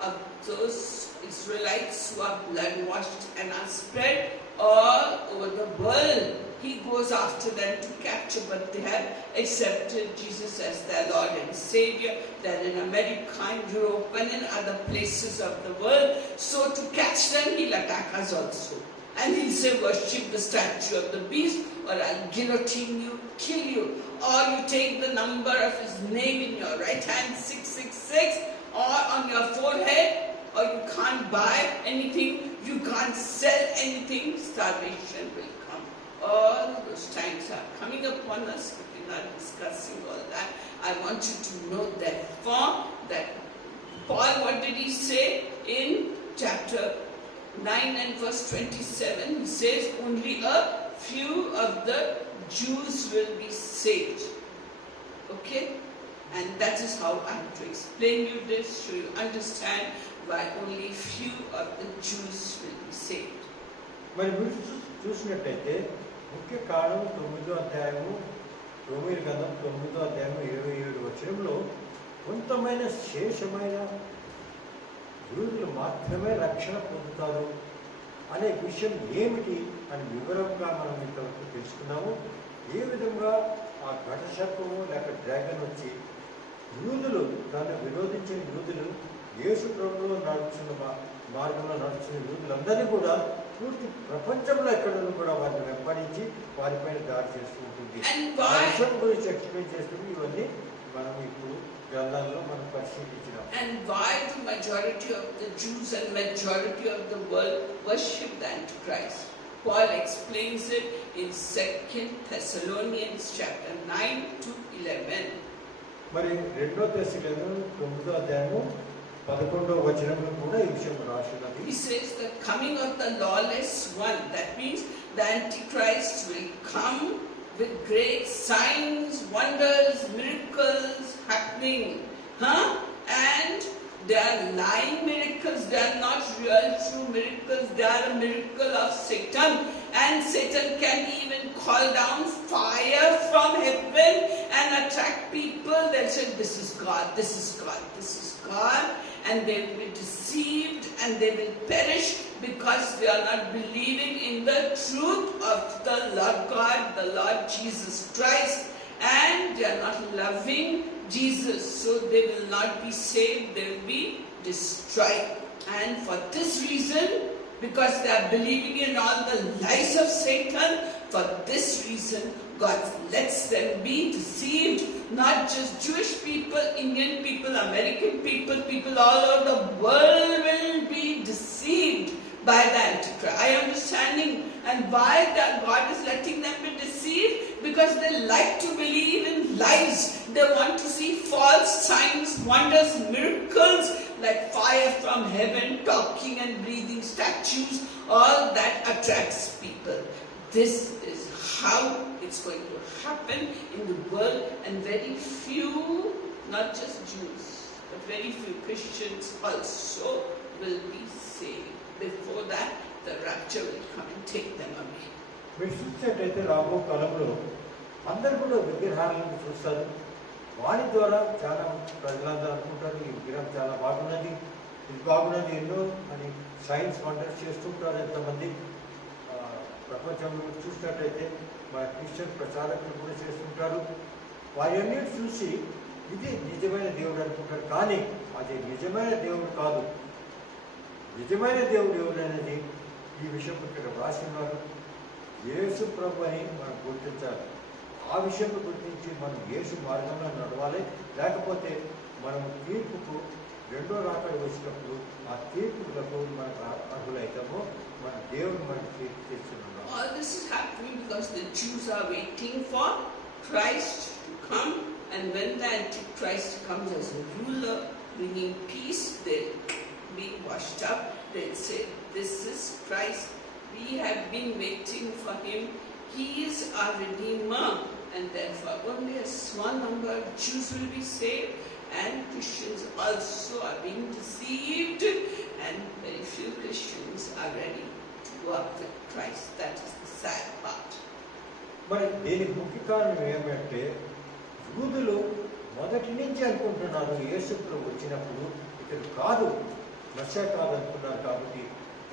Of those Israelites who are blood washed and are spread all over the world. He goes after them to capture, but they have accepted Jesus as their Lord and Savior. They're in America, in Europe, and in other places of the world. So to catch them, he'll attack us also. And he'll say, worship the statue of the beast, or I'll guillotine you, kill you. Or you take the number of his name in your right hand, 666, or on your forehead, or you can't buy anything, you can't sell anything, starvation will come. All those times are coming upon us, but we're not discussing all that. I want you to know therefore that Paul, what did he say in chapter 9 and verse 27? He says only a few of the Jews will be saved. Okay? And that is how I have to explain you this, so you understand why only few of the Jews will be saved. మరి మీరు చూసినట్టయితే ముఖ్య కారణం 9వ అధ్యాయము రోమీయుల గ్రంథం 9వ అధ్యాయము 27 వచనంలో కొంతమైన శేషమైన యూదులు మాత్రమే రక్షణ పొందుతారు అనే విషయం ఏమిటి అని వివరంగా మనం ఇంతవరకు తెలుసుకున్నాము. ఏ విధంగా ఆ ఘటసర్పము లేక డ్రాగన్ వచ్చి యూదులు దాన్ని విరోధించిన యూదులు యేసు ప్రభువులో నడుచున్న మార్గంలో నడుచున్న యూదులందరినీ కూడా పూర్తి ప్రపంచంలో ఎక్కడ కూడా వారిని వెంబడించి వారిపైన దాడి చేస్తూ ఉంటుంది. ఆ విషయం గురించి ఎక్స్ప్లెయిన్ చేస్తుంది. ఇవన్నీ మనం ఇప్పుడు గ్రంథాల్లో మనం పరిశీలించినాం. And why do majority of the Jews and majority of the world worship the Antichrist? Paul explains it in 2 Thessalonians chapter 9 to 11. మరి 2 Thessalonians 9వ అధ్యాయము 11వ వచనంలో కూడా ఈ విషయం రాస్తున్నది. He says the coming of the lawless one, that means the Antichrist will come with great signs, wonders, miracles happening. And they are lying miracles, they are not real true miracles, they are a miracle of Satan. And Satan can even call down fire from heaven and attract people. They'll say, this is God, this is God, this is God. And they will be deceived and they will perish because they are not believing in the truth of the Lord God, the Lord Jesus Christ. And they are not loving Jesus, so they will not be saved, they will be destroyed. And for this reason, because they are believing in all the lies of Satan, for this reason God lets them be deceived. Not just Jewish people, Indian people, American people, people all over the world will be deceived by the Antichrist. I am understanding. And why that God is letting them be deceived? Because they like to believe in lies. They want to see false signs, wonders, miracles like fire from heaven, talking and breathing statues. All that attracts people. This is how it's going to happen in the world, and very few, not just Jews, but very few Christians also will be saved. Before that, the rapture will come and take them away. మీరు చూసినట్టయితే రాబో కాలంలో అందరూ కూడా విగ్రహాలను చూస్తారు. వాటి ద్వారా చాలా ప్రజలందరూ అనుకుంటారు ఈ విగ్రహం చాలా బాగున్నది, ఇది బాగున్నది, ఎన్నో అని సైన్స్ వండర్స్ చేస్తుంటారు. ఎంతమంది ప్రపంచంలో చూసినట్టయితే మా క్రిస్టియన్ ప్రచారకులు కూడా చేస్తుంటారు. వారన్నీ చూసి ఇది నిజమైన దేవుడు అనుకుంటారు. కానీ అది నిజమైన దేవుడు కాదు. నిజమైన దేవుడు ఎవరనేది ఈ విషయం ఇక్కడ రాసినారు. యేసు ప్రభు అని మనం గుర్తించాలి. ఆ విషయం గుర్తించి మనం యేసు మార్గంలో నడవాలి. లేకపోతే మనం తీర్పుకు రెండో రాకడ వచ్చినప్పుడు ఆ తీర్పులకు మనకు అర్హులైతామో మన దేవుడు మనకు తీర్పు చేస్తున్నాం. All this is happening because the Jews are waiting for Christ to come, and when the Antichrist comes as a ruler bringing peace, they'll be washed up. They'll say, this is Christ. We have been waiting for him. He is our Redeemer. And therefore only a small number of Jews will be saved, and Christians also are being deceived, and very few Christians are ready to walk with Christ. That is the sad part. మరి దీనికి ముఖ్య కారణం ఏమంటే యూదులు మొదటి నుంచి అనుకుంటున్నారు యేసు ప్రభు వచ్చినప్పుడు ఇతడు కాదు, మెస్సియా కాదు అనుకున్నారు. కాబట్టి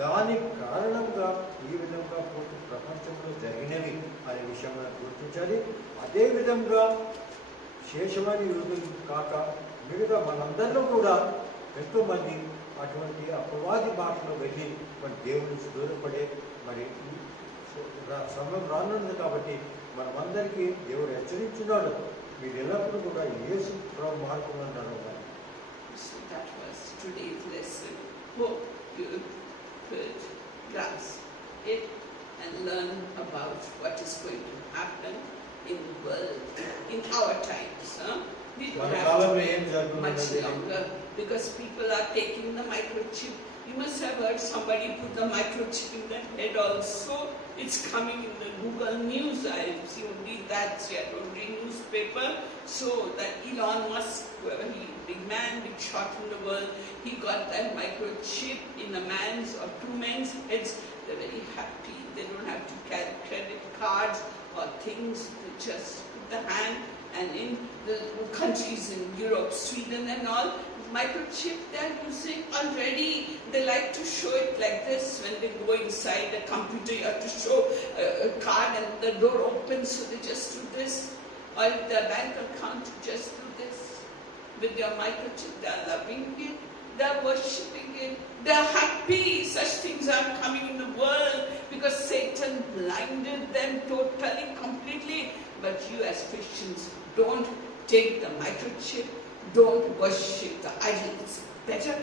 దాని కారణంగా ఈ విధంగా పూర్తి ప్రపంచంలో జరిగినవి అనే విషయం మనం గుర్తించాలి. అదేవిధంగా శేషమైన యూదులు కాక మిగతా మనందరిలో కూడా ఎంతోమంది అటువంటి అపవాది మాటలో వెళ్ళి మన దేవుడి నుంచి దూరపడే మరి సమయం రానున్నది. కాబట్టి మనమందరికీ దేవుడు హెచ్చరించున్నాడు, మీరు ఎల్లప్పుడూ కూడా యేసు ప్రభు మార్గంలో నడవాలి. So that was today's lesson. Hope you could grasp it and learn about what is going to happen in the world in our times. We don't మన have కాలంలో to ఏం wait much జరుగుతున్నది? longer because people are taking the microchip. You must have heard somebody put the microchip in their head also. It's coming in the Google News. I see only that, only newspaper. So that Elon Musk, big man, big shot in the world, he got that microchip in a man's or two men's heads. They're very happy. They don't have to carry credit cards or things. They just put the hand, and in the countries in Europe, Sweden and all, microchip they are using already. They like to show it like this when they go inside the computer. You have to show a card and the door opens, so they just do this. Or if their bank account, just do this. With your microchip, they are loving it. They are worshipping it. They are happy. Such things are coming in the world because Satan blinded them totally, completely. But you as Christians, don't take the microchip. Don't worship the idol. It's better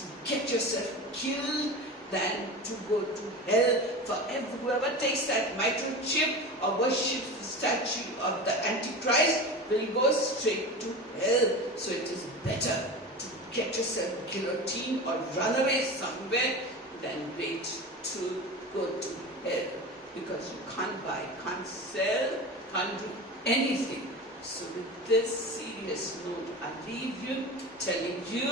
to get yourself killed than to go to hell. For whoever takes that microchip or worships the statue of the Antichrist will go straight to hell. So it is better to get yourself guillotined or run away somewhere than wait to go to hell. Because you can't buy, can't sell, can't do anything. So with this serious note, I leave you telling you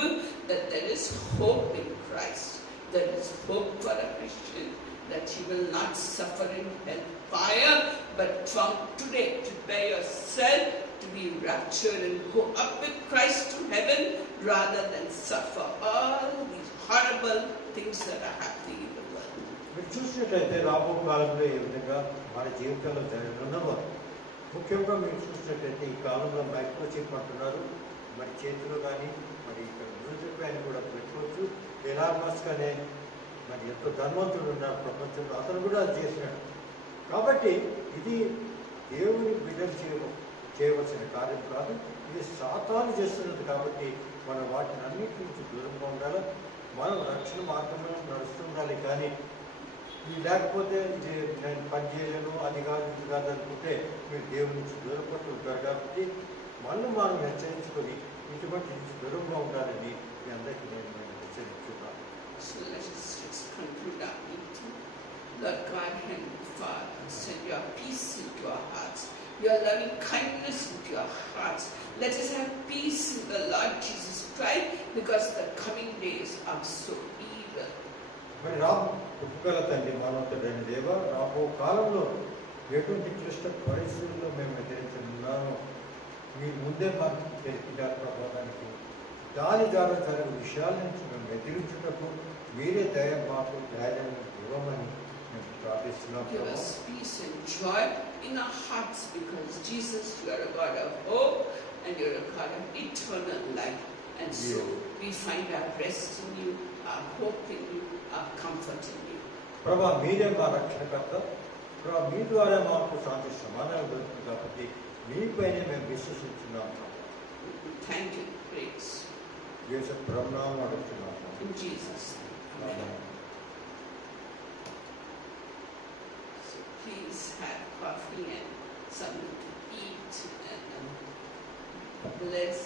that there is hope in Christ. There is hope for a Christian, that he will not suffer in hellfire, but from today prepare yourself to be raptured and go up with Christ to heaven rather than suffer all these horrible things that are happening in the world. మీరు చూసినట్లయితే రాబో కాలంలో ఏ విధంగా మన జీవితంలో జరగనున్నవో, ముఖ్యంగా మీరు చూసినట్లయితే ఈ కాలంలో మైక్రోచిప్ అంటున్నారు. మరి చేతిలో కానీ మరి ఇక్కడ మ్యూజిక్ అని కూడా పెట్టుకోవచ్చు. ఎలాన్ మస్క్ అనే మరి ఎంతో ధనవంతుడు ఉన్నారు ప్రపంచంలో, అతను కూడా అది చేసినాడు. కాబట్టి ఇది దేవుని బిడ్డలు చేయవలసిన కార్యం కాదు, ఇది సాతాను చేస్తున్నది. కాబట్టి మనం వాటిని అన్నింటి నుంచి దూరంగా ఉండాలి. మనం రక్షణ మార్గంలో నడుస్తుండాలి. కానీ ఇది లేకపోతే ఇది నేను పని చేయలేను, అది కాదు ఇది కాదు అనుకుంటే మీరు దేవుడి నుంచి దూరపడుతూ ఉంటారు. కాబట్టి మనం హెచ్చరించుకొని ఇటువంటి నుంచి దూరంగా ఉండాలని మీ అందరికీ నేను హెచ్చరించున్నాను. So let us just conclude our meeting. Lord God, Heavenly Father, send your peace into our hearts, your loving kindness into our hearts. Let us have peace in the Lord Jesus Christ, because the coming days are so evil. మరి ఉప్పుగల తండ్రి మానవుడైన దేవ, రాబో కాలంలో ఎటువంటి క్లిష్ట పరిస్థితుల్లో మేము ఎదిరించున్నామో మీ ముందే మాకు తెలిపిన ప్రభావానికి దాని ద్వారా జరిగే విషయాల నుంచి మేము ఎదిరించుటకు మీరే దయ మాకు ధైర్యం ఇవ్వమని మేము ప్రార్థిస్తున్నాం. Give us peace and joy in our hearts, because Jesus, you are a God of hope and you are a God of eternal life. And so we find our rest in you, our hope in you, our comfort in you. ప్రభా మీరే మా రక్షణకర్త. ప్రభా మీ ద్వారా మాకు శాంతి సమాధానం దొరుకుతుంది. కాబట్టి మీపైనే మేము విశ్వసిస్తున్నాం. Thank you, praise. యేసు ప్రభునామమున అడుగుతున్నాము. In Jesus' name. Amen. So please have coffee and something to eat and bless